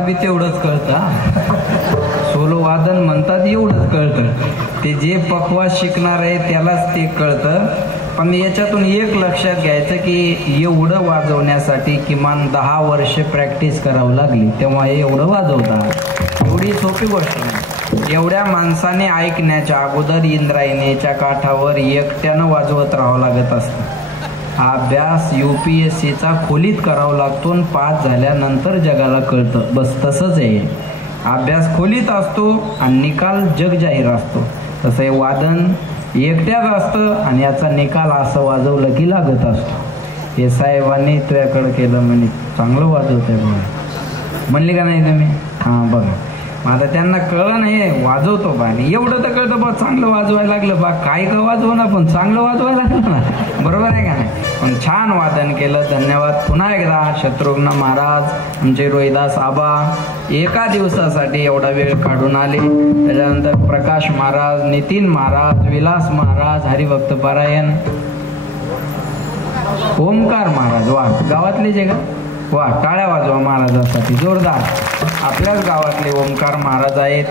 बी तेवढंच कळतं. सोलो वादन म्हणतात एवढंच कळतं. ते जे पक्वास शिकणार आहे त्यालाच ते कळतं. पण याच्यातून एक लक्षात घ्यायचं की एवढं वाजवण्यासाठी किमान 10 वर्ष प्रॅक्टिस करावं लागली, तेव्हा हे एवढं वाजवतात. एवढी सोपी गोष्ट नाही. एवढ्या माणसाने ऐकण्याच्या अगोदर इंद्रायणीच्या काठावर एकट्यानं वाजवत राहावं लागत असतं. हा अभ्यास UPSCचा खोलीत करावा लागतो आणि पास झाल्यानंतर जगाला कळतं. बस तसंच आहे. अभ्यास खोलीत असतो आणि निकाल जग जाहीर असतो. तसं हे वादन एकट्याच असतं आणि याचा निकाल असं वाजवलं की लागत असतो. हे साहेबांनी तुझ्याकडं केलं म्हणे चांगलं वाजवत आहे बघा म्हणले का नाही तुम्ही? हां बघा. मग आता त्यांना कळलं नाही वाजवतो बा, आणि एवढं तर कळतं बा चांगलं वाजवायला लागलं बा. काय का वाजवू ना पण चांगलं वाजवायला लागलं ना, बरोबर आहे का नाही? पण छान वादन केलं. धन्यवाद. पुन्हा एकदा शत्रुघ्न महाराज, आमचे रोहिदास आबा एका दिवसासाठी एवढा वेळ काढून आले. त्याच्यानंतर प्रकाश महाराज, नितीन महाराज, विलास महाराज, हरिभक्त पारायण, ओमकार महाराज. वा, गावातले जे का वा, टाळ्या वाजवा महाराजांसाठी जोरदार. आपल्याच गावातले ओमकार महाराज आहेत.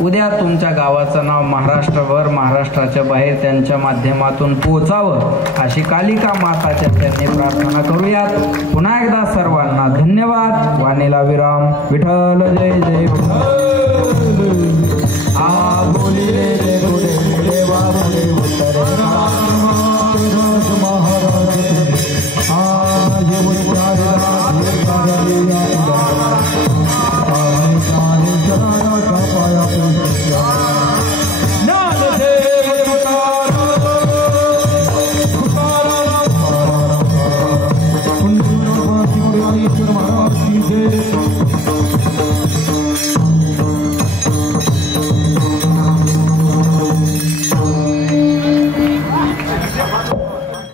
उद्या तुमच्या गावाचं नाव महाराष्ट्रभर, महाराष्ट्राच्या बाहेर त्यांच्या माध्यमातून पोहोचावं अशी कालिका माताच्या त्यांनी प्रार्थना करूयात. पुन्हा एकदा सर्वांना धन्यवाद. वाणीला विराम. विठ्ठल जय जय.